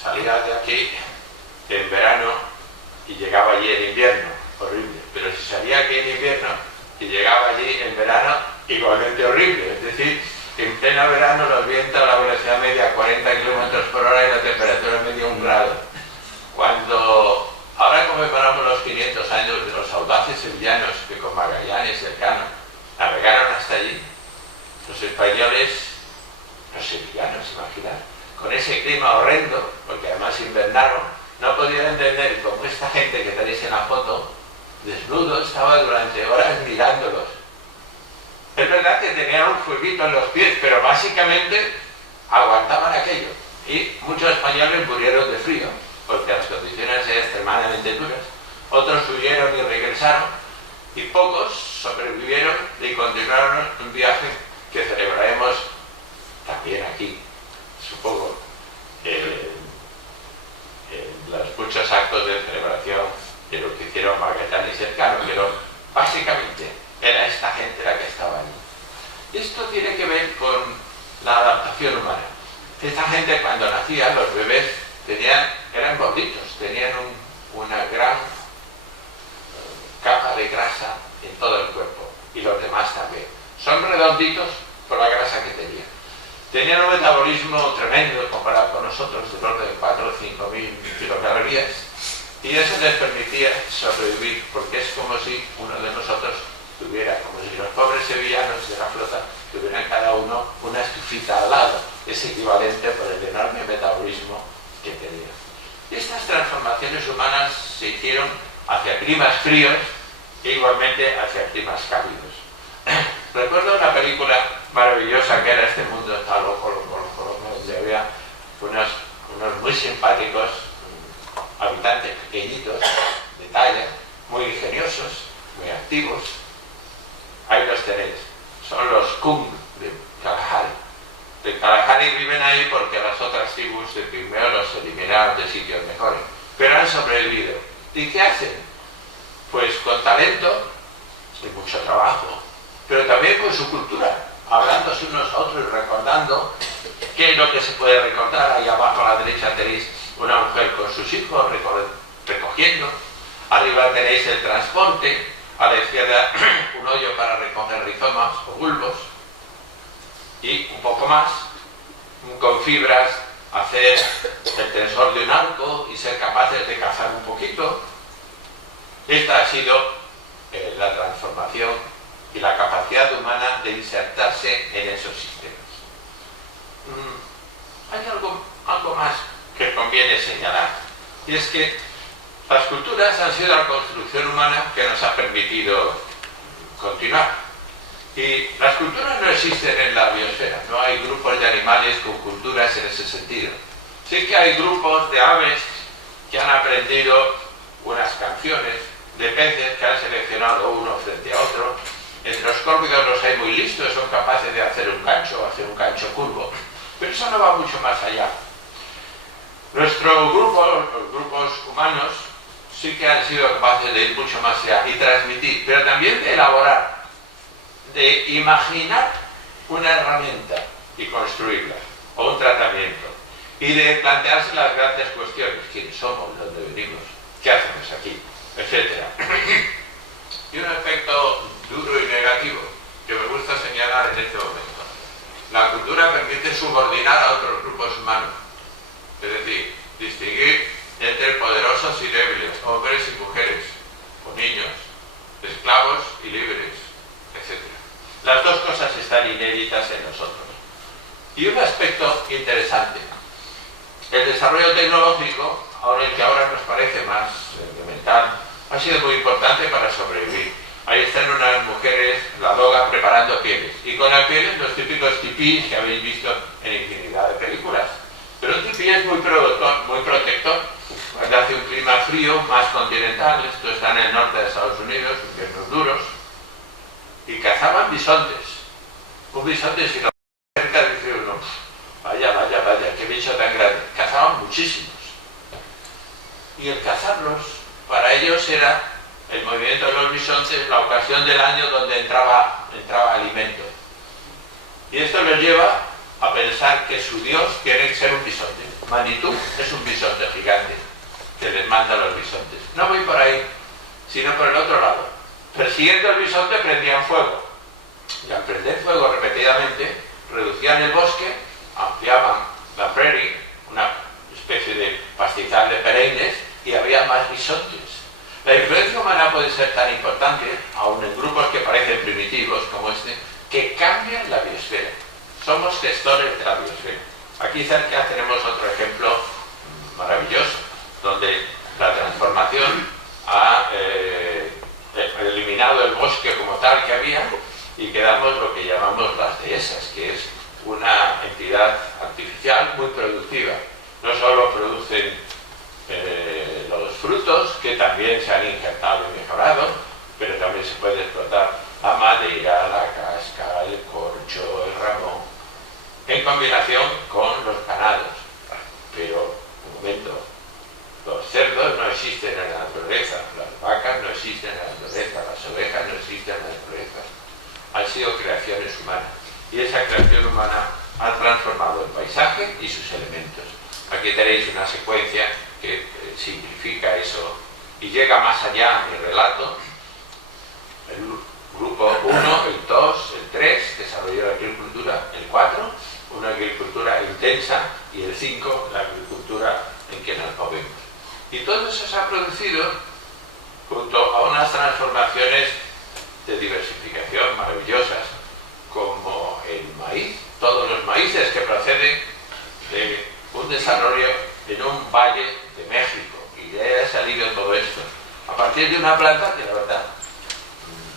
salía de aquí en verano y llegaba allí en invierno, horrible. Pero si salía aquí en invierno y llegaba allí en verano, igualmente horrible. Es decir, en pleno verano los vientos a la velocidad media a 40 km por hora y la temperatura media 1 grado. Cuando ahora conmemoramos los 500 años de los audaces sevillanos que con Magallanes y Elcano navegaron hasta allí, los españoles, los sevillanos, imaginar, con ese clima horrendo, porque además invernaron, no podían entender cómo esta gente que tenéis en la foto, desnudo, estaba durante horas mirándolos. Es verdad que tenían un fueguito en los pies, pero básicamente aguantaban aquello. Y muchos españoles murieron de frío, porque las condiciones eran extremadamente duras. Otros huyeron y regresaron, y pocos sobrevivieron y continuaron un viaje que celebraremos también aquí, supongo, en los muchos actos de celebración de lo que hicieron Magallanes y Elcano, pero básicamente era esta gente la que estaba allí. Y esto tiene que ver con la adaptación humana. Esta gente, cuando nacía, los bebés eran gorditos, tenían una gran capa de grasa en todo el cuerpo, y los demás también. Son redonditos por la grasa que tenían. Tenían un metabolismo tremendo comparado con nosotros, del orden de 4 o 5 mil kilocalorías, y eso les permitía sobrevivir, porque es como si uno de nosotros tuviera, como si los pobres sevillanos de la flota tuvieran cada uno una estufita al lado, es equivalente por el enorme metabolismo que tenían. Y estas transformaciones humanas se hicieron hacia climas fríos e igualmente hacia climas cálidos. Recuerdo una película maravillosa que era Este mundo está loco, donde había unos muy simpáticos habitantes pequeñitos, de talla, muy ingeniosos, muy activos. Ahí los tenéis. Son los Kung de Kalahari. De Kalahari viven ahí porque las otras tribus de pigmeos los eliminaron de sitios mejores. Pero han sobrevivido. ¿Y qué hacen? Pues con talento y mucho trabajo, pero también con su cultura, hablándose unos a otros y recordando qué es lo que se puede recordar. Ahí abajo a la derecha tenéis una mujer con sus hijos recogiendo. Arriba tenéis el transporte. A la izquierda un hoyo para recoger rizomas o bulbos. Y un poco más, con fibras, hacer el tensor de un arco y ser capaces de cazar un poquito. Esta ha sido la transformación y la capacidad humana de insertarse en esos sistemas. Hay algo más que conviene señalar, y es que las culturas han sido la construcción humana que nos ha permitido continuar. Y las culturas no existen en la biosfera, no hay grupos de animales con culturas en ese sentido. Sí que hay grupos de aves que han aprendido unas canciones, de peces que han seleccionado uno frente a otro. Entre los córvidos los hay muy listos, son capaces de hacer un gancho o hacer un gancho curvo. Pero eso no va mucho más allá. Nuestro grupo, los grupos humanos, sí que han sido capaces de ir mucho más allá y transmitir, pero también de elaborar, de imaginar una herramienta y construirla, o un tratamiento, y de plantearse las grandes cuestiones: quiénes somos, de dónde venimos, qué hacemos aquí, etc. Y un aspecto duro y negativo que me gusta señalar en este momento: la cultura permite subordinar a otros grupos humanos, es decir, distinguir entre poderosos y débiles, hombres y mujeres, o niños, esclavos y libres, etc. semillitas en nosotros. Y un aspecto interesante, el desarrollo tecnológico, el que ahora nos parece más elemental, ha sido muy importante para sobrevivir. Ahí están unas mujeres, la doga, preparando pieles. Y con las pieles, los típicos tipís que habéis visto en infinidad de películas. Pero un tipí es muy protector. Cuando hace un clima frío, más continental, esto está en el norte de Estados Unidos, inviernos duros, y cazaban bisontes. Un bisonte, si lo cerca, dice uno, vaya, qué bicho tan grande. Cazaban muchísimos. Y el cazarlos, para ellos era el movimiento de los bisontes, la ocasión del año donde entraba alimento. Y esto les lleva a pensar que su dios tiene que ser un bisonte. Manitú es un bisonte gigante que les manda a los bisontes. No voy por ahí, sino por el otro lado. Persiguiendo el bisonte prendían fuego. Y al prender fuego repetidamente, reducían el bosque, ampliaban la prairie, una especie de pastizal de perennes, y había más bisontes. La influencia humana puede ser tan importante, aun en grupos que parecen primitivos como este, que cambian la biosfera. Somos gestores de la biosfera. Aquí cerca tenemos otro ejemplo maravilloso, donde la transformación ha eliminado el bosque como tal que había y quedamos lo que llamamos las dehesas, que es una entidad artificial muy productiva. No solo producen los frutos, que también se han injertado y mejorado, pero también se puede explotar la madera, la casca, el corcho, el ramón, en combinación con los ganados. Pero, un momento, los cerdos no existen en la naturaleza, las vacas no existen en la naturaleza, las ovejas no existen en la naturaleza. Han sido creaciones humanas. Y esa creación humana ha transformado el paisaje y sus elementos. Aquí tenéis una secuencia que simplifica eso y llega más allá en mi relato. El grupo 1, el 2, el 3, desarrollo de la agricultura, el 4, una agricultura intensa, y el 5, la agricultura en que nos movemos. Y todo eso se ha producido junto a unas transformaciones de diversificación maravillosas, como el maíz, todos los maíces que proceden de un desarrollo en un valle de México, y de ahí ha salido todo esto, a partir de una planta que la verdad,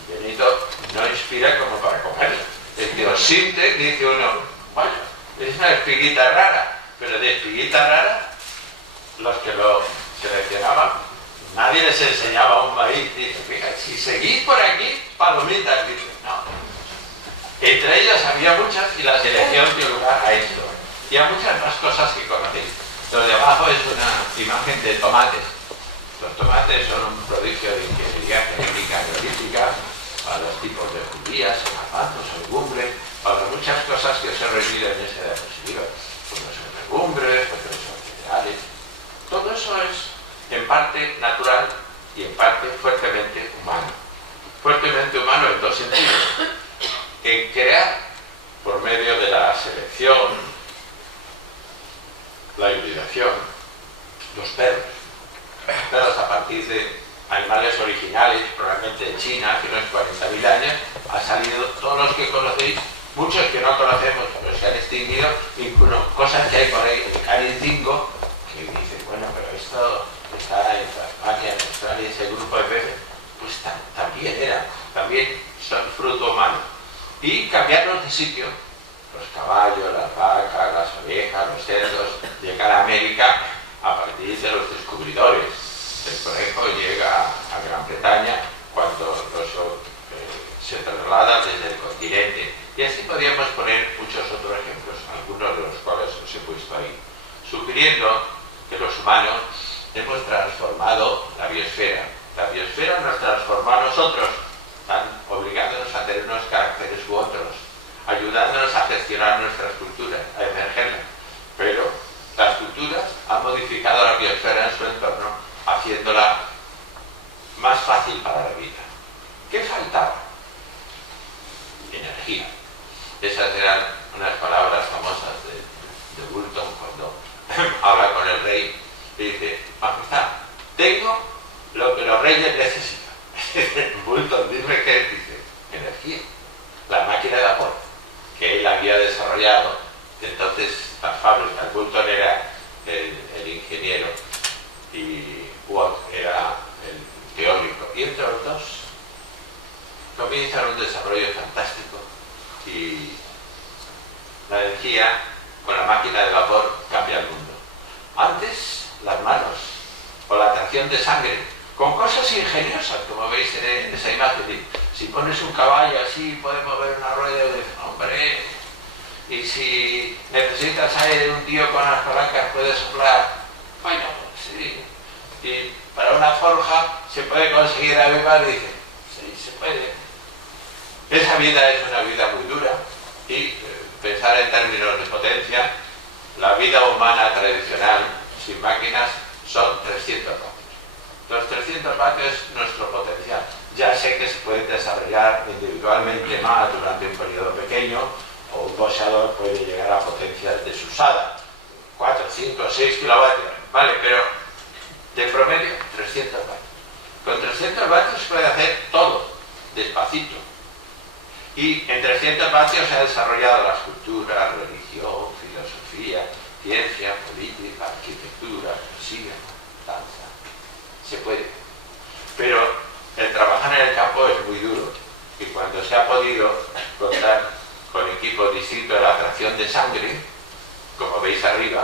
Benito, no inspira como para comerla. El teosinte, dice uno, bueno, es una espiguita rara, pero de espiguita rara, los que lo seleccionaban, nadie les enseñaba un maíz. Dice, fíjate, si seguís por aquí, palomitas, dice, no. Entre ellas había muchas y la selección dio lugar a esto. Y a muchas más cosas que conocéis. Lo de abajo es una imagen de tomates. Los tomates son un prodigio de ingeniería genética neolítica para los tipos de judías, garbanzos, legumbres, para muchas cosas que os he reunido en esa diapositiva. Unos son legumbres, otros son cereales. Todo eso es en parte natural y en parte fuertemente humano. Fuertemente humano en dos sentidos. En crear, por medio de la selección, la hibridación, los perros. Los perros a partir de animales originales, probablemente de China, hace unos 40.000 años, han salido todos los que conocéis, muchos que no conocemos, pero se han extinguido, incluso cosas que hay por ahí, el carincingo, que dicen, bueno, pero esto está en Tasmania, en Australia, ese grupo de peces, pues también son fruto humano. Y cambiarlos de sitio, los caballos, las vacas, las ovejas, los cerdos, llegan a América a partir de los descubridores. El conejo llega a Gran Bretaña cuando se traslada desde el continente. Y así podríamos poner muchos otros ejemplos, algunos de los cuales os he puesto ahí, sugiriendo que los humanos hemos transformado la biosfera. La biosfera nos transformó a nosotros, obligándonos a tener unos caracteres u otros, ayudándonos a gestionar nuestras culturas, a emergerlas. Pero las culturas han modificado la biosfera en su entorno, haciéndola más fácil para la vida. ¿Qué faltaba? Energía. Esas eran unas palabras famosas de Bulton cuando habla con el rey y dice, majestad, tengo lo que los reyes necesitan. Bulton, dime qué, dice, energía, la máquina de vapor. que él había desarrollado. Entonces la fábrica, Boulton era el ingeniero y Watt era el teórico, y entre los dos comienzan un desarrollo fantástico, y la energía con la máquina de vapor cambia el mundo. Antes las manos o la tracción de sangre con cosas ingeniosas, como veis en esa imagen. Si pones un caballo así puede mover una rueda, y dices, hombre, y si necesitas aire, un tío con las palancas puede soplar. Bueno, sí. Y para una forja se puede conseguir avivar, y dice, sí, se puede. Esa vida es una vida muy dura, y pensar en términos de potencia, la vida humana tradicional sin máquinas son 300 vatios. Los 300 vatios es nuestro potencial. Ya sé que se puede desarrollar individualmente más durante un periodo pequeño, o un boxeador puede llegar a potencias desusadas, 4, 5, 6 kilovatios, vale, pero de promedio 300 vatios. Con 300 vatios se puede hacer todo, despacito. Y en 300 vatios se ha desarrollado la escultura, religión, filosofía, ciencia, política, arquitectura, poesía, danza. Se puede. Pero el trabajar en el campo es muy duro. Y cuando se ha podido contar con equipos distintos de la tracción de sangre, como veis arriba,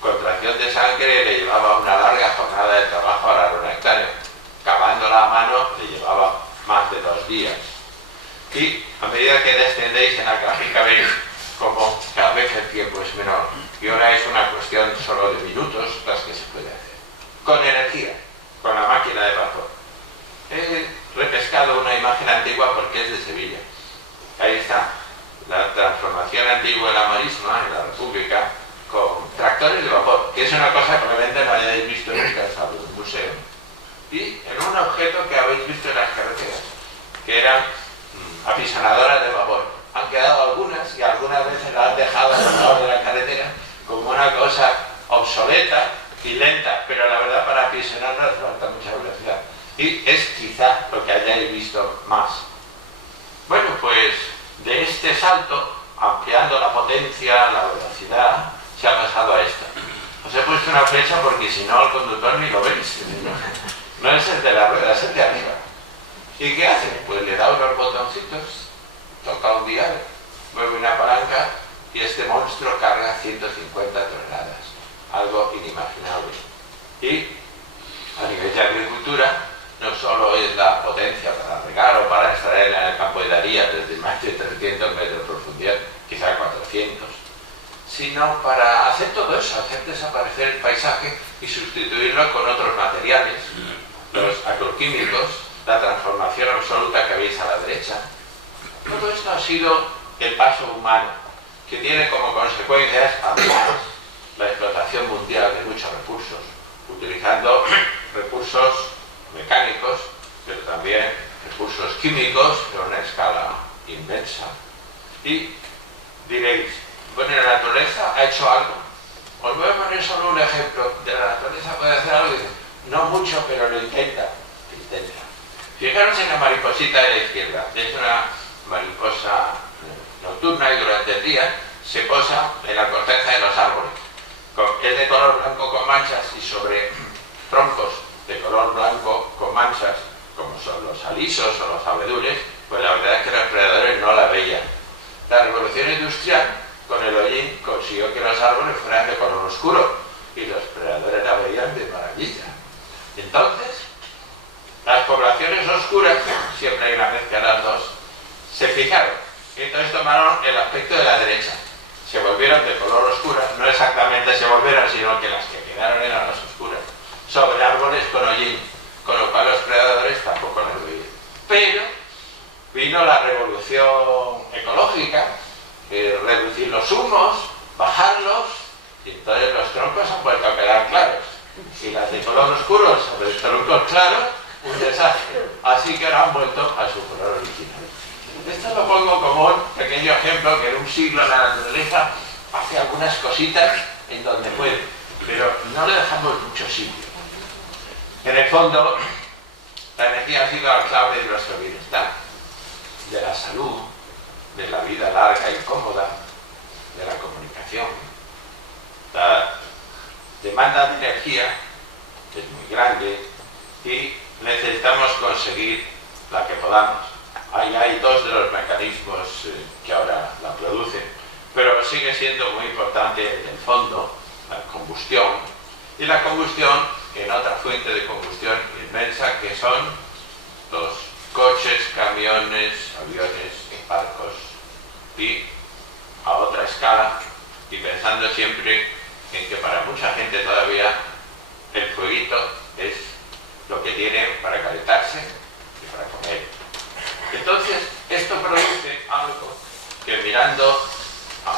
con tracción de sangre le llevaba una larga jornada de trabajo a la 1 hectárea. Cavándola a mano le llevaba más de 2 días. Y a medida que descendéis en la gráfica veis como cada vez el tiempo es menor. Y ahora es una cuestión solo de minutos las que se puede hacer. Con energía, con la máquina de vapor. He repescado una imagen antigua porque es de Sevilla. Ahí está, la transformación antigua de la Marisma, en la República, con tractores de vapor, que es una cosa que probablemente no hayáis visto nunca en un museo. Y en un objeto que habéis visto en las carreteras, que eran apisonadoras de vapor. Han quedado algunas y algunas veces las han dejado al lado de la carretera como una cosa obsoleta y lenta, pero la verdad para apisonar nos falta mucha velocidad. Y es quizá lo que hayáis visto más. Bueno, pues de este salto, ampliando la potencia, la velocidad, se ha pasado a esto. Os he puesto una flecha porque si no al conductor ni lo veis. No es el de la rueda, es el de arriba. ¿Y qué hace? Pues le da unos botoncitos, toca un dial, mueve una palanca y este monstruo carga 150 toneladas. Algo inimaginable. Y a nivel de agricultura, no solo es la potencia para regar o para extraer en el campo de Daría desde más de 300 metros de profundidad, quizá 400, sino para hacer todo eso, hacer desaparecer el paisaje y sustituirlo con otros materiales, los agroquímicos, la transformación absoluta que veis a la derecha. Todo esto ha sido el paso humano, que tiene como consecuencias, además, la explotación mundial de muchos recursos, utilizando recursos mecánicos, pero también recursos químicos de una escala inmensa. Y diréis, bueno, la naturaleza ha hecho algo. Os voy a poner solo un ejemplo. De la naturaleza puede hacer algo, y dice, no mucho, pero lo intenta. Fijaros en la mariposita de la izquierda. Es una mariposa nocturna y durante el día se posa en la corteza de los árboles. Es de color blanco con manchas y sobre troncos de color blanco con manchas, como son los alisos o los abedules, pues la verdad es que los predadores no la veían. La revolución industrial, con el hollín, consiguió que los árboles fueran de color oscuro y los predadores la veían de maravilla. Entonces, las poblaciones oscuras, siempre hay una mezcla de las dos, se fijaron y entonces tomaron el aspecto de la derecha. Se volvieron de color oscura, no exactamente se volvieron, sino que las que quedaron eran las oscuras, sobre árboles con hollín, con lo cual los predadores tampoco las veían. Pero vino la revolución ecológica, reducir los humos, bajarlos, y entonces los troncos han vuelto a quedar claros. Y las de color oscuro sobre troncos claros, un desastre. Así que ahora han vuelto a su color original. Esto lo pongo como un pequeño ejemplo que en un siglo la naturaleza hace algunas cositas en donde puede, pero no le dejamos mucho sitio. En el fondo, la energía ha sido la clave de nuestro bienestar, de la salud, de la vida larga y cómoda de la comunicación. La demanda de energía es muy grande y necesitamos conseguir la que podamos. Ahí hay dos de los mecanismos que ahora la producen, pero sigue siendo muy importante en el fondo la combustión, y la combustión en otra fuente de combustión inmensa que son los coches, camiones, aviones, barcos, y a otra escala, y pensando siempre en que para mucha gente todavía el fueguito es lo que tienen para calentarse y para comer. Entonces, esto produce algo que mirando a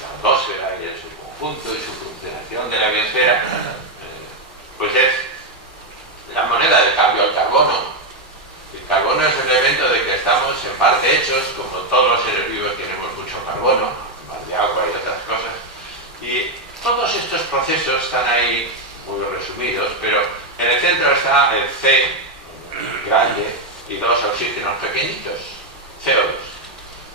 la atmósfera y en su conjunto y su funcionación de la biosfera, pues es la moneda de cambio al carbono. El carbono es un elemento de que estamos en parte hechos, como todos los seres vivos tenemos mucho carbono, más de agua y otras cosas, y todos estos procesos están ahí muy resumidos, pero en el centro está el C grande y dos oxígenos pequeñitos, CO2.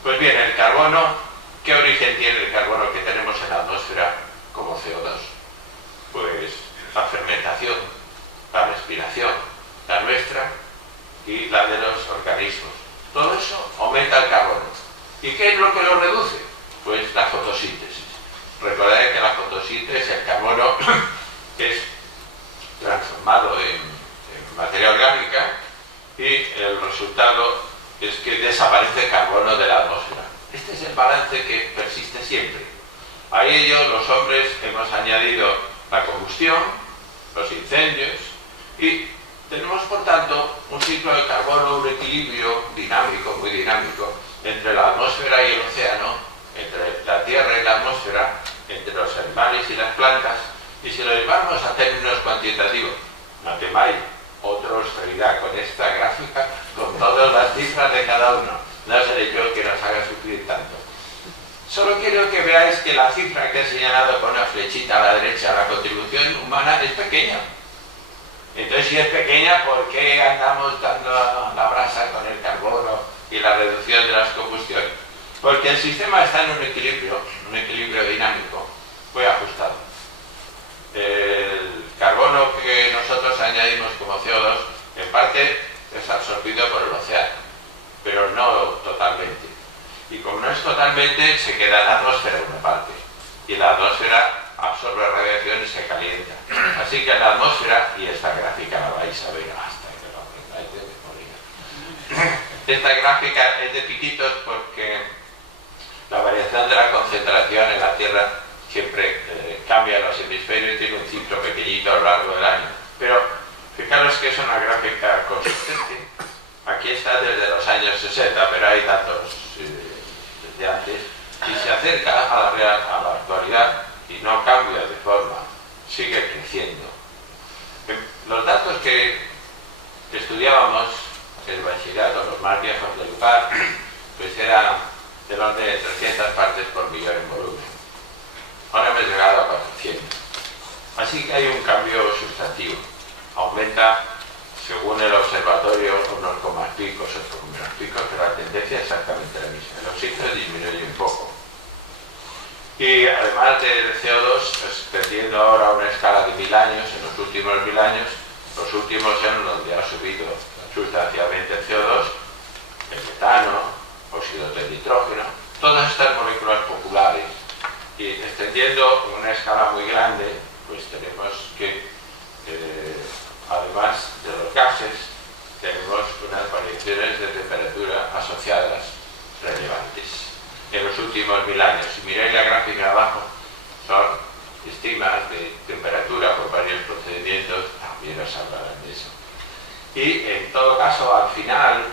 Pues bien, el carbono, ¿qué origen tiene el carbono que tenemos en la atmósfera como CO2? Pues la fermentación, la respiración, la nuestra y la de los organismos. Todo eso aumenta el carbono. ¿Y qué es lo que lo reduce? Pues la fotosíntesis. Recordad que la fotosíntesis, el carbono, es transformado en materia orgánica y el resultado es que desaparece el carbono de la atmósfera. Este es el balance que persiste siempre. A ello los hombres hemos añadido la combustión, los incendios y tenemos por tanto un ciclo de carbono, un equilibrio dinámico, muy dinámico, entre la atmósfera y el océano, entre la tierra y la atmósfera, entre los animales y las plantas. Y si lo llevamos a términos cuantitativos, no temáis, otra austeridad con esta gráfica, con todas las cifras de cada uno. No seré yo que nos haga sufrir tanto. Solo quiero que veáis que la cifra que he señalado con una flechita a la derecha, la contribución humana, es pequeña. Entonces, si es pequeña, ¿por qué andamos dando la brasa con el carbono y la reducción de las combustiones? Porque el sistema está en un equilibrio dinámico, muy ajustado. El carbono que nosotros añadimos como CO2, en parte es absorbido por el océano, pero no totalmente. Y como no es totalmente, se queda en la atmósfera una parte. Y la atmósfera absorbe radiación y se calienta. Así que en la atmósfera, y esta gráfica la vais a ver hasta que lo aprendáis de memoria. Esta gráfica es de piquitos porque la variación de la concentración en la Tierra siempre cambia en los hemisferios y tiene un ciclo pequeñito a lo largo del año. Pero fijaros que es una gráfica consistente. Aquí está desde los años 60, pero hay datos desde antes, y se acerca a la actualidad y no cambia de forma, sigue creciendo. Los datos que estudiábamos en el bachillerato, los más viejos del lugar, pues eran del orden de 300 partes por millón en volumen. Ahora hemos llegado a 400. Así que hay un cambio sustantivo. Aumenta, según el observatorio, unos comas picos, otros menos picos, pero la tendencia es exactamente la misma. El oxígeno disminuye un poco. Y además del CO2, pues, creciendo ahora a una escala de 1000 años, en los últimos 1000 años, los últimos años donde ha subido sustancialmente el CO2, el metano, óxido de nitrógeno, todas estas moléculas populares. Y extendiendo una escala muy grande, pues tenemos que, además de los gases, tenemos unas variaciones de temperatura asociadas relevantes en los últimos 1000 años. Si miráis la gráfica de abajo, son estimas de temperatura por varios procedimientos, también os hablarán de eso. Y en todo caso, al final,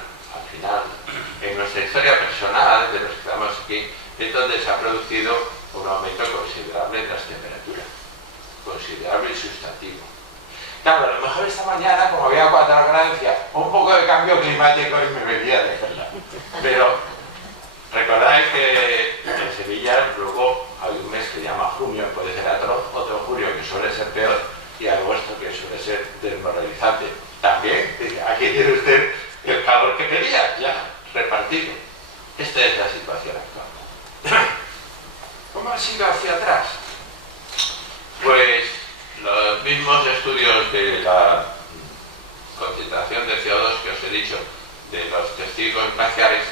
en nuestra historia personal, de los que estamos aquí, es donde se ha producido un aumento considerable en las temperaturas, considerable y sustantivo. Claro, a lo mejor esta mañana, como había 4 grados, un poco de cambio climático y me venía de verdad. Pero recordáis que en Sevilla luego hay un mes que se llama junio, puede ser otro julio que suele ser peor, y agosto que suele ser desmoralizante. También, aquí tiene usted el calor que quería, ya. repartido. Esta es la situación actual. ¿Cómo ha sido hacia atrás? Pues los mismos estudios de la concentración de CO2 que os he dicho, de los testigos glaciares,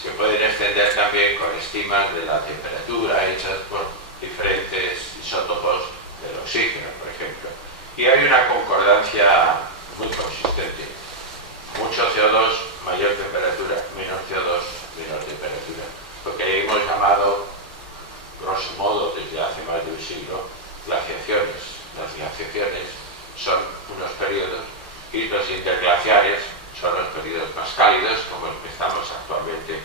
se pueden extender también con estimas de la temperatura hechas por diferentes isótopos del oxígeno, por ejemplo. Y hay una concordancia muy consistente. Mucho CO2, mayor temperatura, menos CO2, menor temperatura. Lo que hemos llamado, grosso modo, desde hace más de un siglo, glaciaciones. Las glaciaciones son unos periodos y los interglaciares son los periodos más cálidos, como el que estamos actualmente,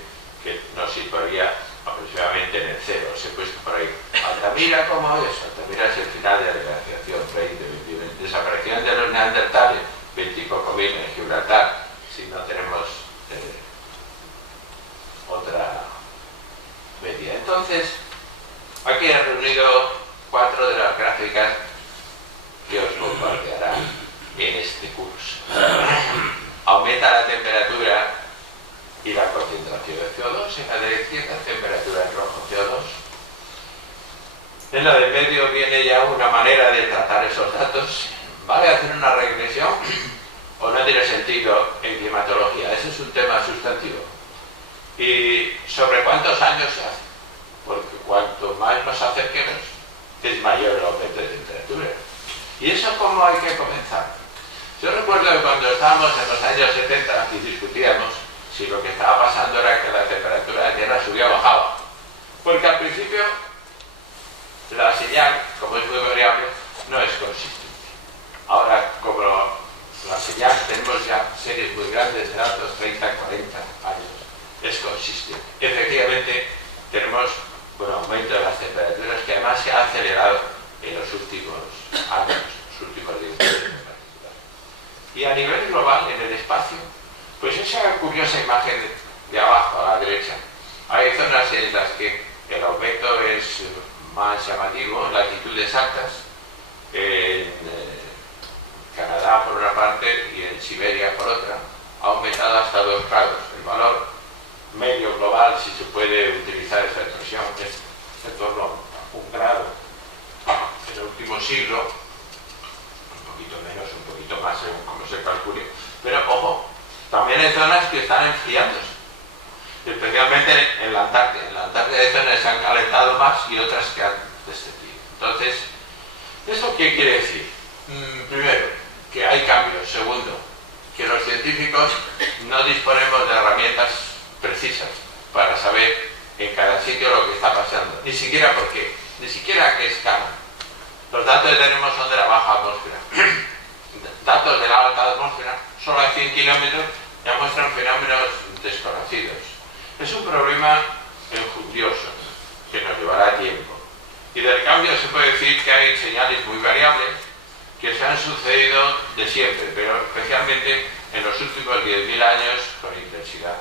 que nos situaría aproximadamente en el cero. Os he puesto por ahí. Altamira, ¿cómo es? Altamira es el final de la glaciación, 20, 21. Desaparición de los neandertales, 20 y poco mil en Gibraltar, si no tenemos otra medida. Entonces, aquí he reunido 4 de las gráficas que os bombardearán en este curso. Aumenta la temperatura y la concentración de CO2 en la de izquierda, temperatura en rojo CO2. En la de medio viene ya una manera de tratar esos datos. ¿Vale hacer una regresión o no tiene sentido en climatología? Ese es un tema sustantivo. ¿Y sobre cuántos años se hace? Porque cuanto más nos acerquemos, es mayor el aumento de temperatura. ¿Y eso cómo hay que comenzar? Yo recuerdo que cuando estábamos en los años 70 y discutíamos si lo que estaba pasando era que la temperatura de la Tierra subía o bajaba. Porque al principio la señal, como es muy variable, no es consistente. Ahora, como la señal, tenemos ya series muy grandes de datos, 30, 40 años, es consistente. Efectivamente, tenemos un aumento de las temperaturas que además se ha acelerado en los últimos años, los últimos 10 años en particular. Y a nivel global, en el espacio, pues esa curiosa imagen de abajo a la derecha, hay zonas en las que el aumento es más llamativo, en latitudes altas, en Canadá por una parte y en Siberia por otra, ha aumentado hasta 2 grados. El valor medio global, si se puede utilizar esa expresión, es en torno a 1 grado. En el último siglo, un poquito menos, un poquito más, según como se calcule, pero ojo, también hay zonas que están enfriándose, especialmente en la Antártida. En la Antártida hay zonas que se han calentado más y otras que han descendido. Entonces, ¿esto qué quiere decir? Primero, que hay cambios. Segundo, que los científicos no disponemos de herramientas precisas para saber en cada sitio lo que está pasando, ni siquiera por qué, ni siquiera a qué escala. Los datos que tenemos son de la baja atmósfera. Datos de la alta atmósfera, solo a 100 kilómetros, ya muestran fenómenos desconocidos. Es un problema enjundioso que nos llevará tiempo. Y del cambio se puede decir que hay señales muy variables que se han sucedido de siempre, pero especialmente en los últimos 10.000 años con intensidad.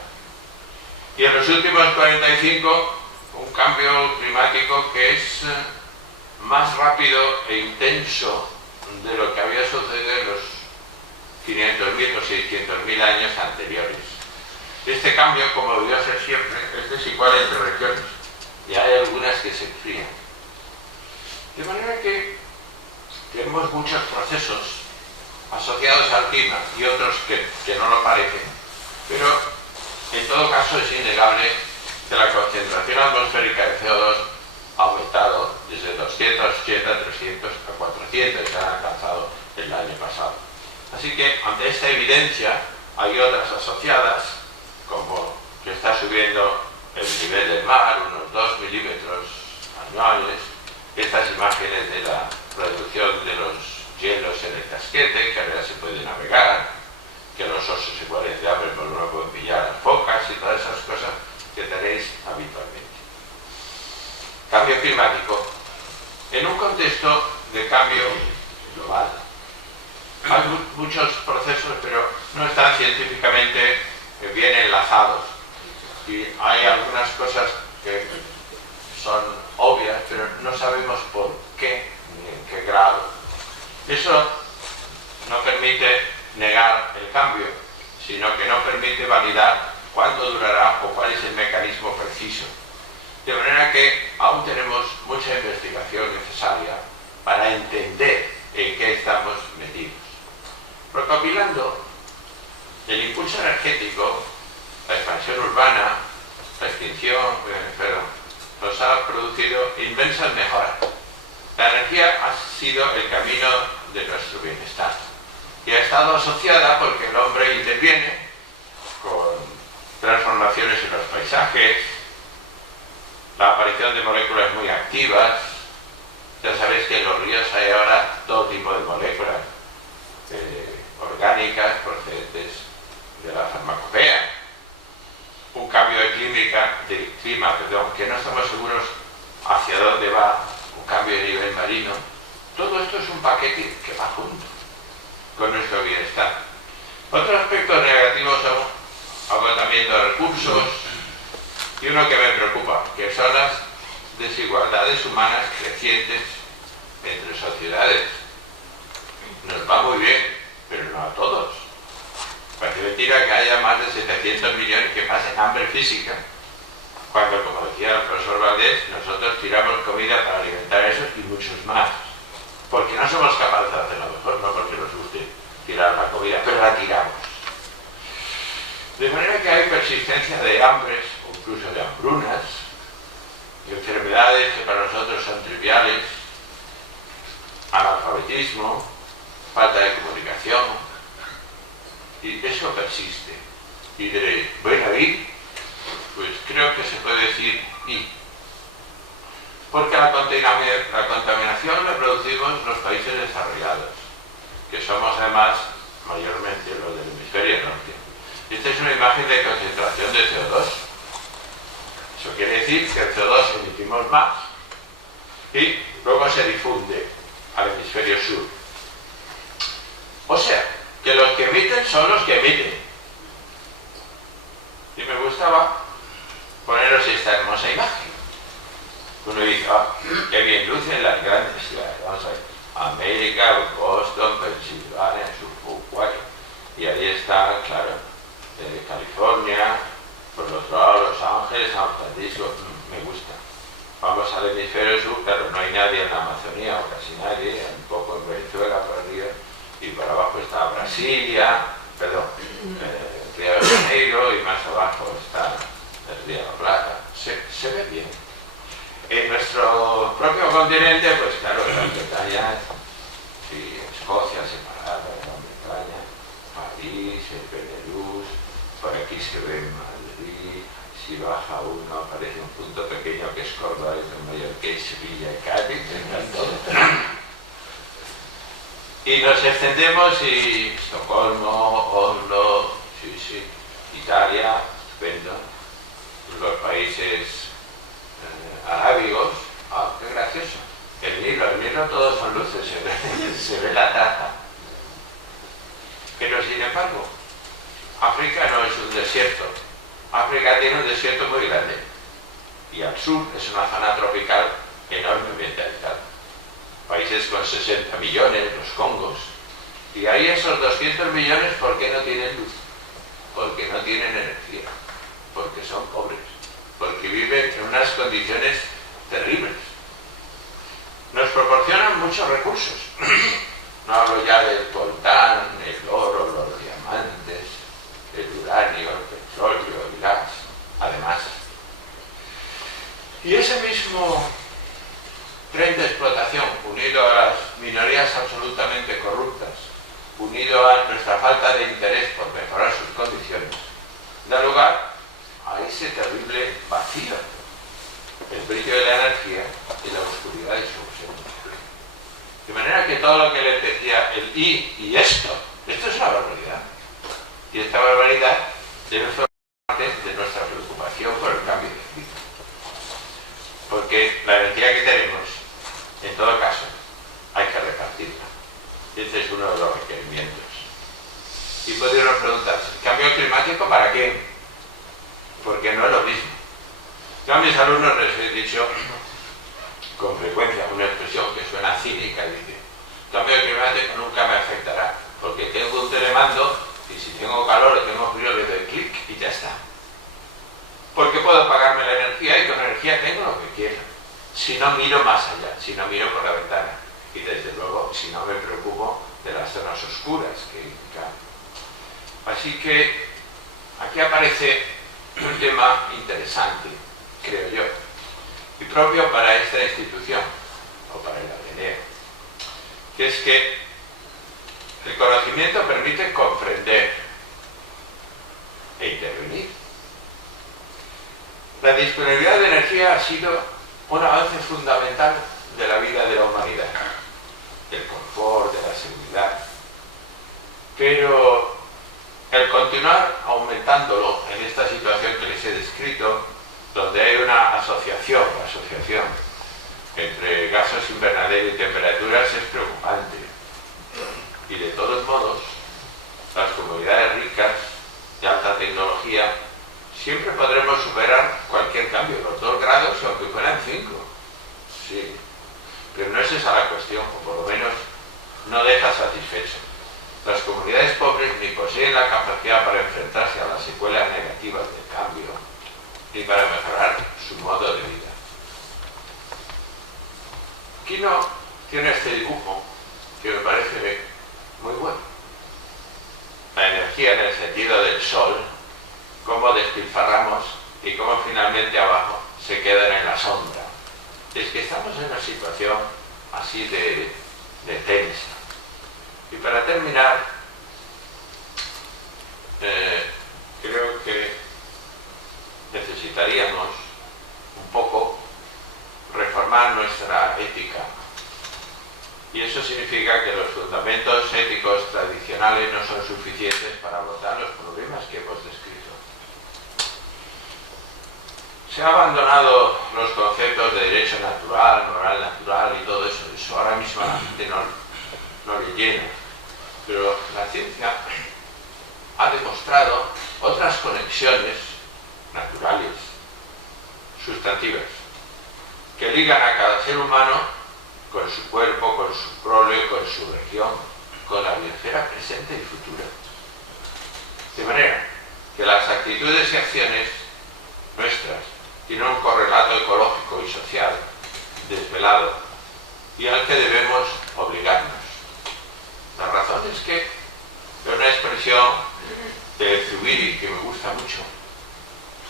Y en los últimos 45, un cambio climático que es más rápido e intenso de lo que había sucedido en los 500.000 o 600.000 años anteriores. Este cambio, como debió ser siempre, es desigual entre regiones y hay algunas que se enfrían. De manera que tenemos muchos procesos asociados al clima y otros que no lo parecen, pero en todo caso es innegable que la concentración atmosférica de CO2 ha aumentado desde 280, 300 a 400 que han alcanzado el año pasado. Así que ante esta evidencia hay otras asociadas, como que está subiendo el nivel del mar unos 2 milímetros anuales, estas imágenes de la reducción de los hielos en el casquete, que ahora se puede navegar, que los osos se mueren de hambre porque no pueden pillar las focas y todas esas cosas que tenéis habitualmente. Cambio climático. En un contexto de cambio global, hay muchos procesos, pero no están científicamente bien enlazados. Y hay algunas cosas que son obvias, pero no sabemos por qué ni en qué grado. Eso no permite negar el cambio, sino que no permite validar cuánto durará o cuál es el mecanismo preciso. De manera que aún tenemos mucha investigación necesaria para entender en qué estamos metidos. Recopilando, el impulso energético, la expansión urbana, la extinción, nos ha producido inmensas mejoras. La energía ha sido el camino de nuestro bienestar y ha estado asociada porque el hombre interviene con transformaciones en los paisajes, la aparición de moléculas muy activas. Ya sabéis que en los ríos hay ahora todo tipo de moléculas orgánicas procedentes de la farmacopea, un cambio de clima, que no estamos seguros hacia dónde va, un cambio de nivel marino. Todo esto es un paquete que va junto con nuestro bienestar. Otros aspectos negativos son agotamiento de recursos y uno que me preocupa, que son las desigualdades humanas crecientes entre sociedades. Nos va muy bien, pero no a todos. Parece mentira que haya más de 700 millones que pasen hambre física, cuando, como decía el profesor Valdés, nosotros tiramos comida para alimentar a esos y muchos más. Porque no somos capaces de hacerlo mejor, no porque nos guste tirar la comida, pero la tiramos. De manera que hay persistencia de hambres, o incluso de hambrunas, enfermedades que para nosotros son triviales, analfabetismo, falta de comunicación, y eso persiste. Y diréis, bueno, ¿y? Pues creo que se puede decir ¿y? Porque la contaminación la producimos los países desarrollados, que somos además mayormente los del hemisferio norte. Esta es una imagen de concentración de CO2. Eso quiere decir que el CO2 emitimos más y luego se difunde al hemisferio sur. O sea, que los que emiten son los que emiten. Y me gustaba poneros esta hermosa imagen. Uno dice, qué bien lucen las grandes ciudades. Vamos a ver, América, Boston, Pensilvania, Suffolk, y ahí está, claro, California, por el otro lado Los Ángeles, San Francisco, me gusta. Vamos al hemisferio sur, claro, no hay nadie en la Amazonía, o casi nadie, un poco en Venezuela, por arriba, y por abajo está Brasilia, Río de Janeiro, y más abajo está el Río de la Plata. Se ve bien. En nuestro propio continente, pues claro, Gran Bretaña y Escocia separada de Gran Bretaña, París, el Benelux, por aquí se ve Madrid, si baja uno aparece un punto pequeño que es Córdoba, es mayor que Sevilla y Cádiz, y nos extendemos y Estocolmo, Oslo, sí, Italia, estupendo, los países arábigos, qué gracioso, el Nilo todos son luces, se ve la taza. Pero sin embargo, África no es un desierto, África tiene un desierto muy grande y al sur es una zona tropical enormemente habitada. Países con 60 millones, los Congos, y ahí esos 200 millones, ¿por qué no tienen luz? Porque no tienen energía, porque son pobres, porque viven en unas condiciones terribles. Nos proporcionan muchos recursos. No hablo ya del coltán, el oro, los diamantes, el uranio, el petróleo, el gas, además. Y ese mismo tren de explotación, unido a las minorías absolutamente corruptas, unido a nuestra falta de interés por mejorar sus condiciones, da lugar a ese terrible vacío, el brillo de la energía y la oscuridad de su ausencia. De manera que todo lo que le decía el y esto es una barbaridad. Y esta barbaridad debe formar parte de nuestra preocupación por el cambio de clima. Porque la energía que tenemos, en todo caso, hay que repartirla. Este es uno de los requerimientos. Y podríamos preguntarse, ¿cambio climático para qué? Porque no es lo mismo. Yo a mis alumnos les he dicho con frecuencia una expresión que suena cínica, dice, cambio climático nunca me afectará, porque tengo un telemando y si tengo calor o tengo frío le doy clic y ya está. porque puedo pagarme la energía y con energía tengo lo que quiero. Si no miro más allá, si no miro por la ventana y desde luego si no me preocupo de las zonas oscuras que indican. Así que aquí aparece un tema interesante, creo yo, y propio para esta institución o para el Ateneo, que es que el conocimiento permite comprender e intervenir. La disponibilidad de energía ha sido un avance fundamental de la vida de la humanidad, del confort, de la seguridad, pero el continuar aumentándolo en esta situación que les he descrito, donde hay una asociación entre gases invernadero y temperaturas, es preocupante. Y de todos modos, las comunidades ricas de alta tecnología siempre podremos superar cualquier cambio, los 2 grados, aunque fueran 5. Sí, pero no es esa la cuestión, o por lo menos no deja satisfecho. Las comunidades pobres ni poseen la capacidad para enfrentarse a las secuelas negativas del cambio, ni para mejorar su modo de vida. Quino tiene este dibujo que me parece muy bueno. La energía en el sentido del sol, cómo despilfarramos y cómo finalmente abajo se quedan en la sombra. Es que estamos en una situación así de tensa. Y para terminar, creo que necesitaríamos un poco reformar nuestra ética. Y eso significa que los fundamentos éticos tradicionales no son suficientes para abordar los problemas que hemos descrito. Se han abandonado los conceptos de derecho natural, moral natural y todo eso. Eso ahora mismo a la gente no le llena. Pero la ciencia ha demostrado otras conexiones naturales, sustantivas, que ligan a cada ser humano con su cuerpo, con su prole, con su región, con la biosfera presente y futura. De manera que las actitudes y acciones nuestras tienen un correlato ecológico y social desvelado y al que debemos obligarnos. La razón es que es una expresión de Zubiri que me gusta mucho.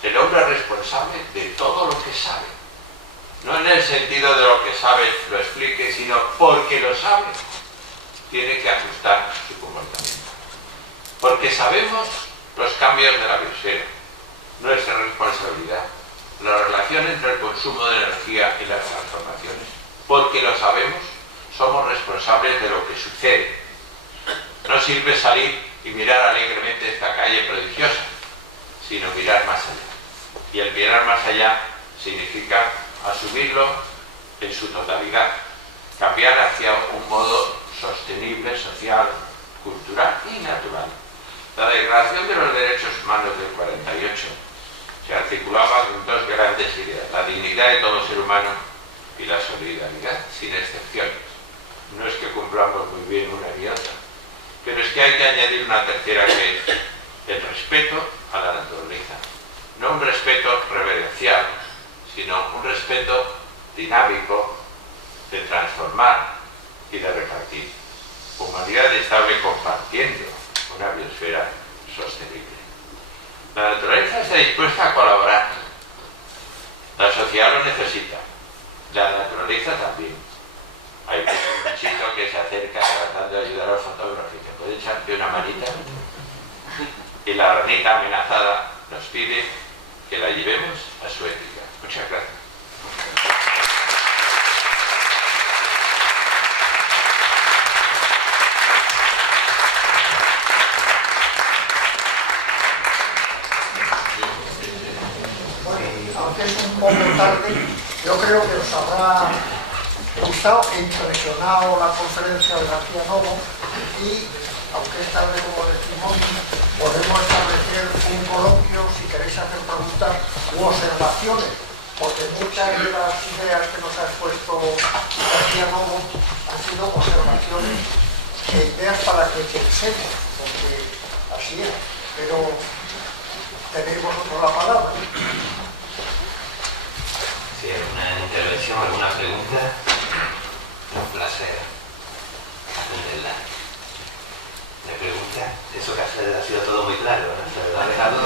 El hombre es responsable de todo lo que sabe. No en el sentido de lo que sabe lo explique, sino porque lo sabe, tiene que ajustar su comportamiento. Porque sabemos los cambios de la biosfera, nuestra responsabilidad, la relación entre el consumo de energía y las transformaciones. Porque lo sabemos, somos responsables de lo que sucede. No sirve salir y mirar alegremente esta calle prodigiosa, sino mirar más allá. Y el mirar más allá significa asumirlo en su totalidad, cambiar hacia un modo sostenible, social, cultural y natural. La Declaración de los Derechos Humanos del 48 se articulaba en 2 grandes ideas: la dignidad de todo ser humano y la solidaridad, sin excepciones. No es que cumplamos muy bien una y otra, pero es que hay que añadir una tercera, que es el respeto a la naturaleza. No un respeto reverencial, sino un respeto dinámico de transformar y de repartir. Humanidad estable compartiendo una biosfera sostenible. La naturaleza está dispuesta a colaborar. La sociedad lo necesita. La naturaleza también. Hay un chico que se acerca tratando de ayudar al fotógrafo y que puede echarte una manita. Y la ranita amenazada nos pide que la llevemos a su ética. Muchas gracias. Bueno, aunque es un poco tarde, yo creo que os habrá gustado e impresionado la conferencia de García Novo y, aunque es tarde como decimos, podemos establecer un coloquio si queréis hacer preguntas u observaciones, porque muchas de las ideas que nos ha expuesto García Novo han sido observaciones e ideas para que pensemos, porque así es, pero tenéis vosotros la palabra. pregunta, un placer atenderla. ¿Me pregunta? Eso que ha sido todo muy claro, ¿no? Se lo ha dejado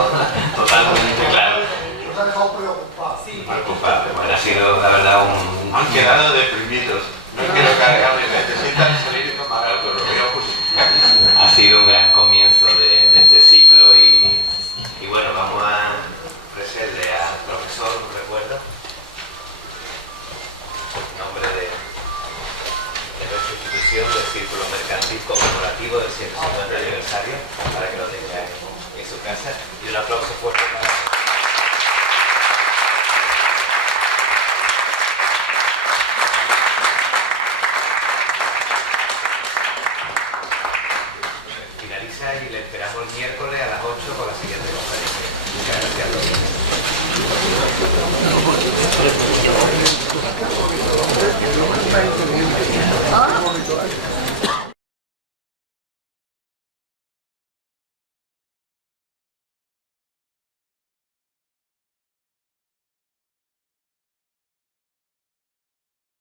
totalmente claro. Nos ha dejado preocupados. Sí, Preocupado. Bueno, ha sido, la verdad, Han quedado deprimidos. No quiero cargarles, necesitan salir y tomar algo, lo voy a justificar. ha sido un gran comienzo de este ciclo y bueno, vamos a ofrecerle al profesor un recuerdo en nombre de nuestra institución del Círculo Mercantil Conmemorativo del 150 aniversario, para que lo tenga en su casa, y un aplauso fuerte para... Finaliza y le esperamos el miércoles a las 8 con la siguiente conferencia. Muchas gracias a todos.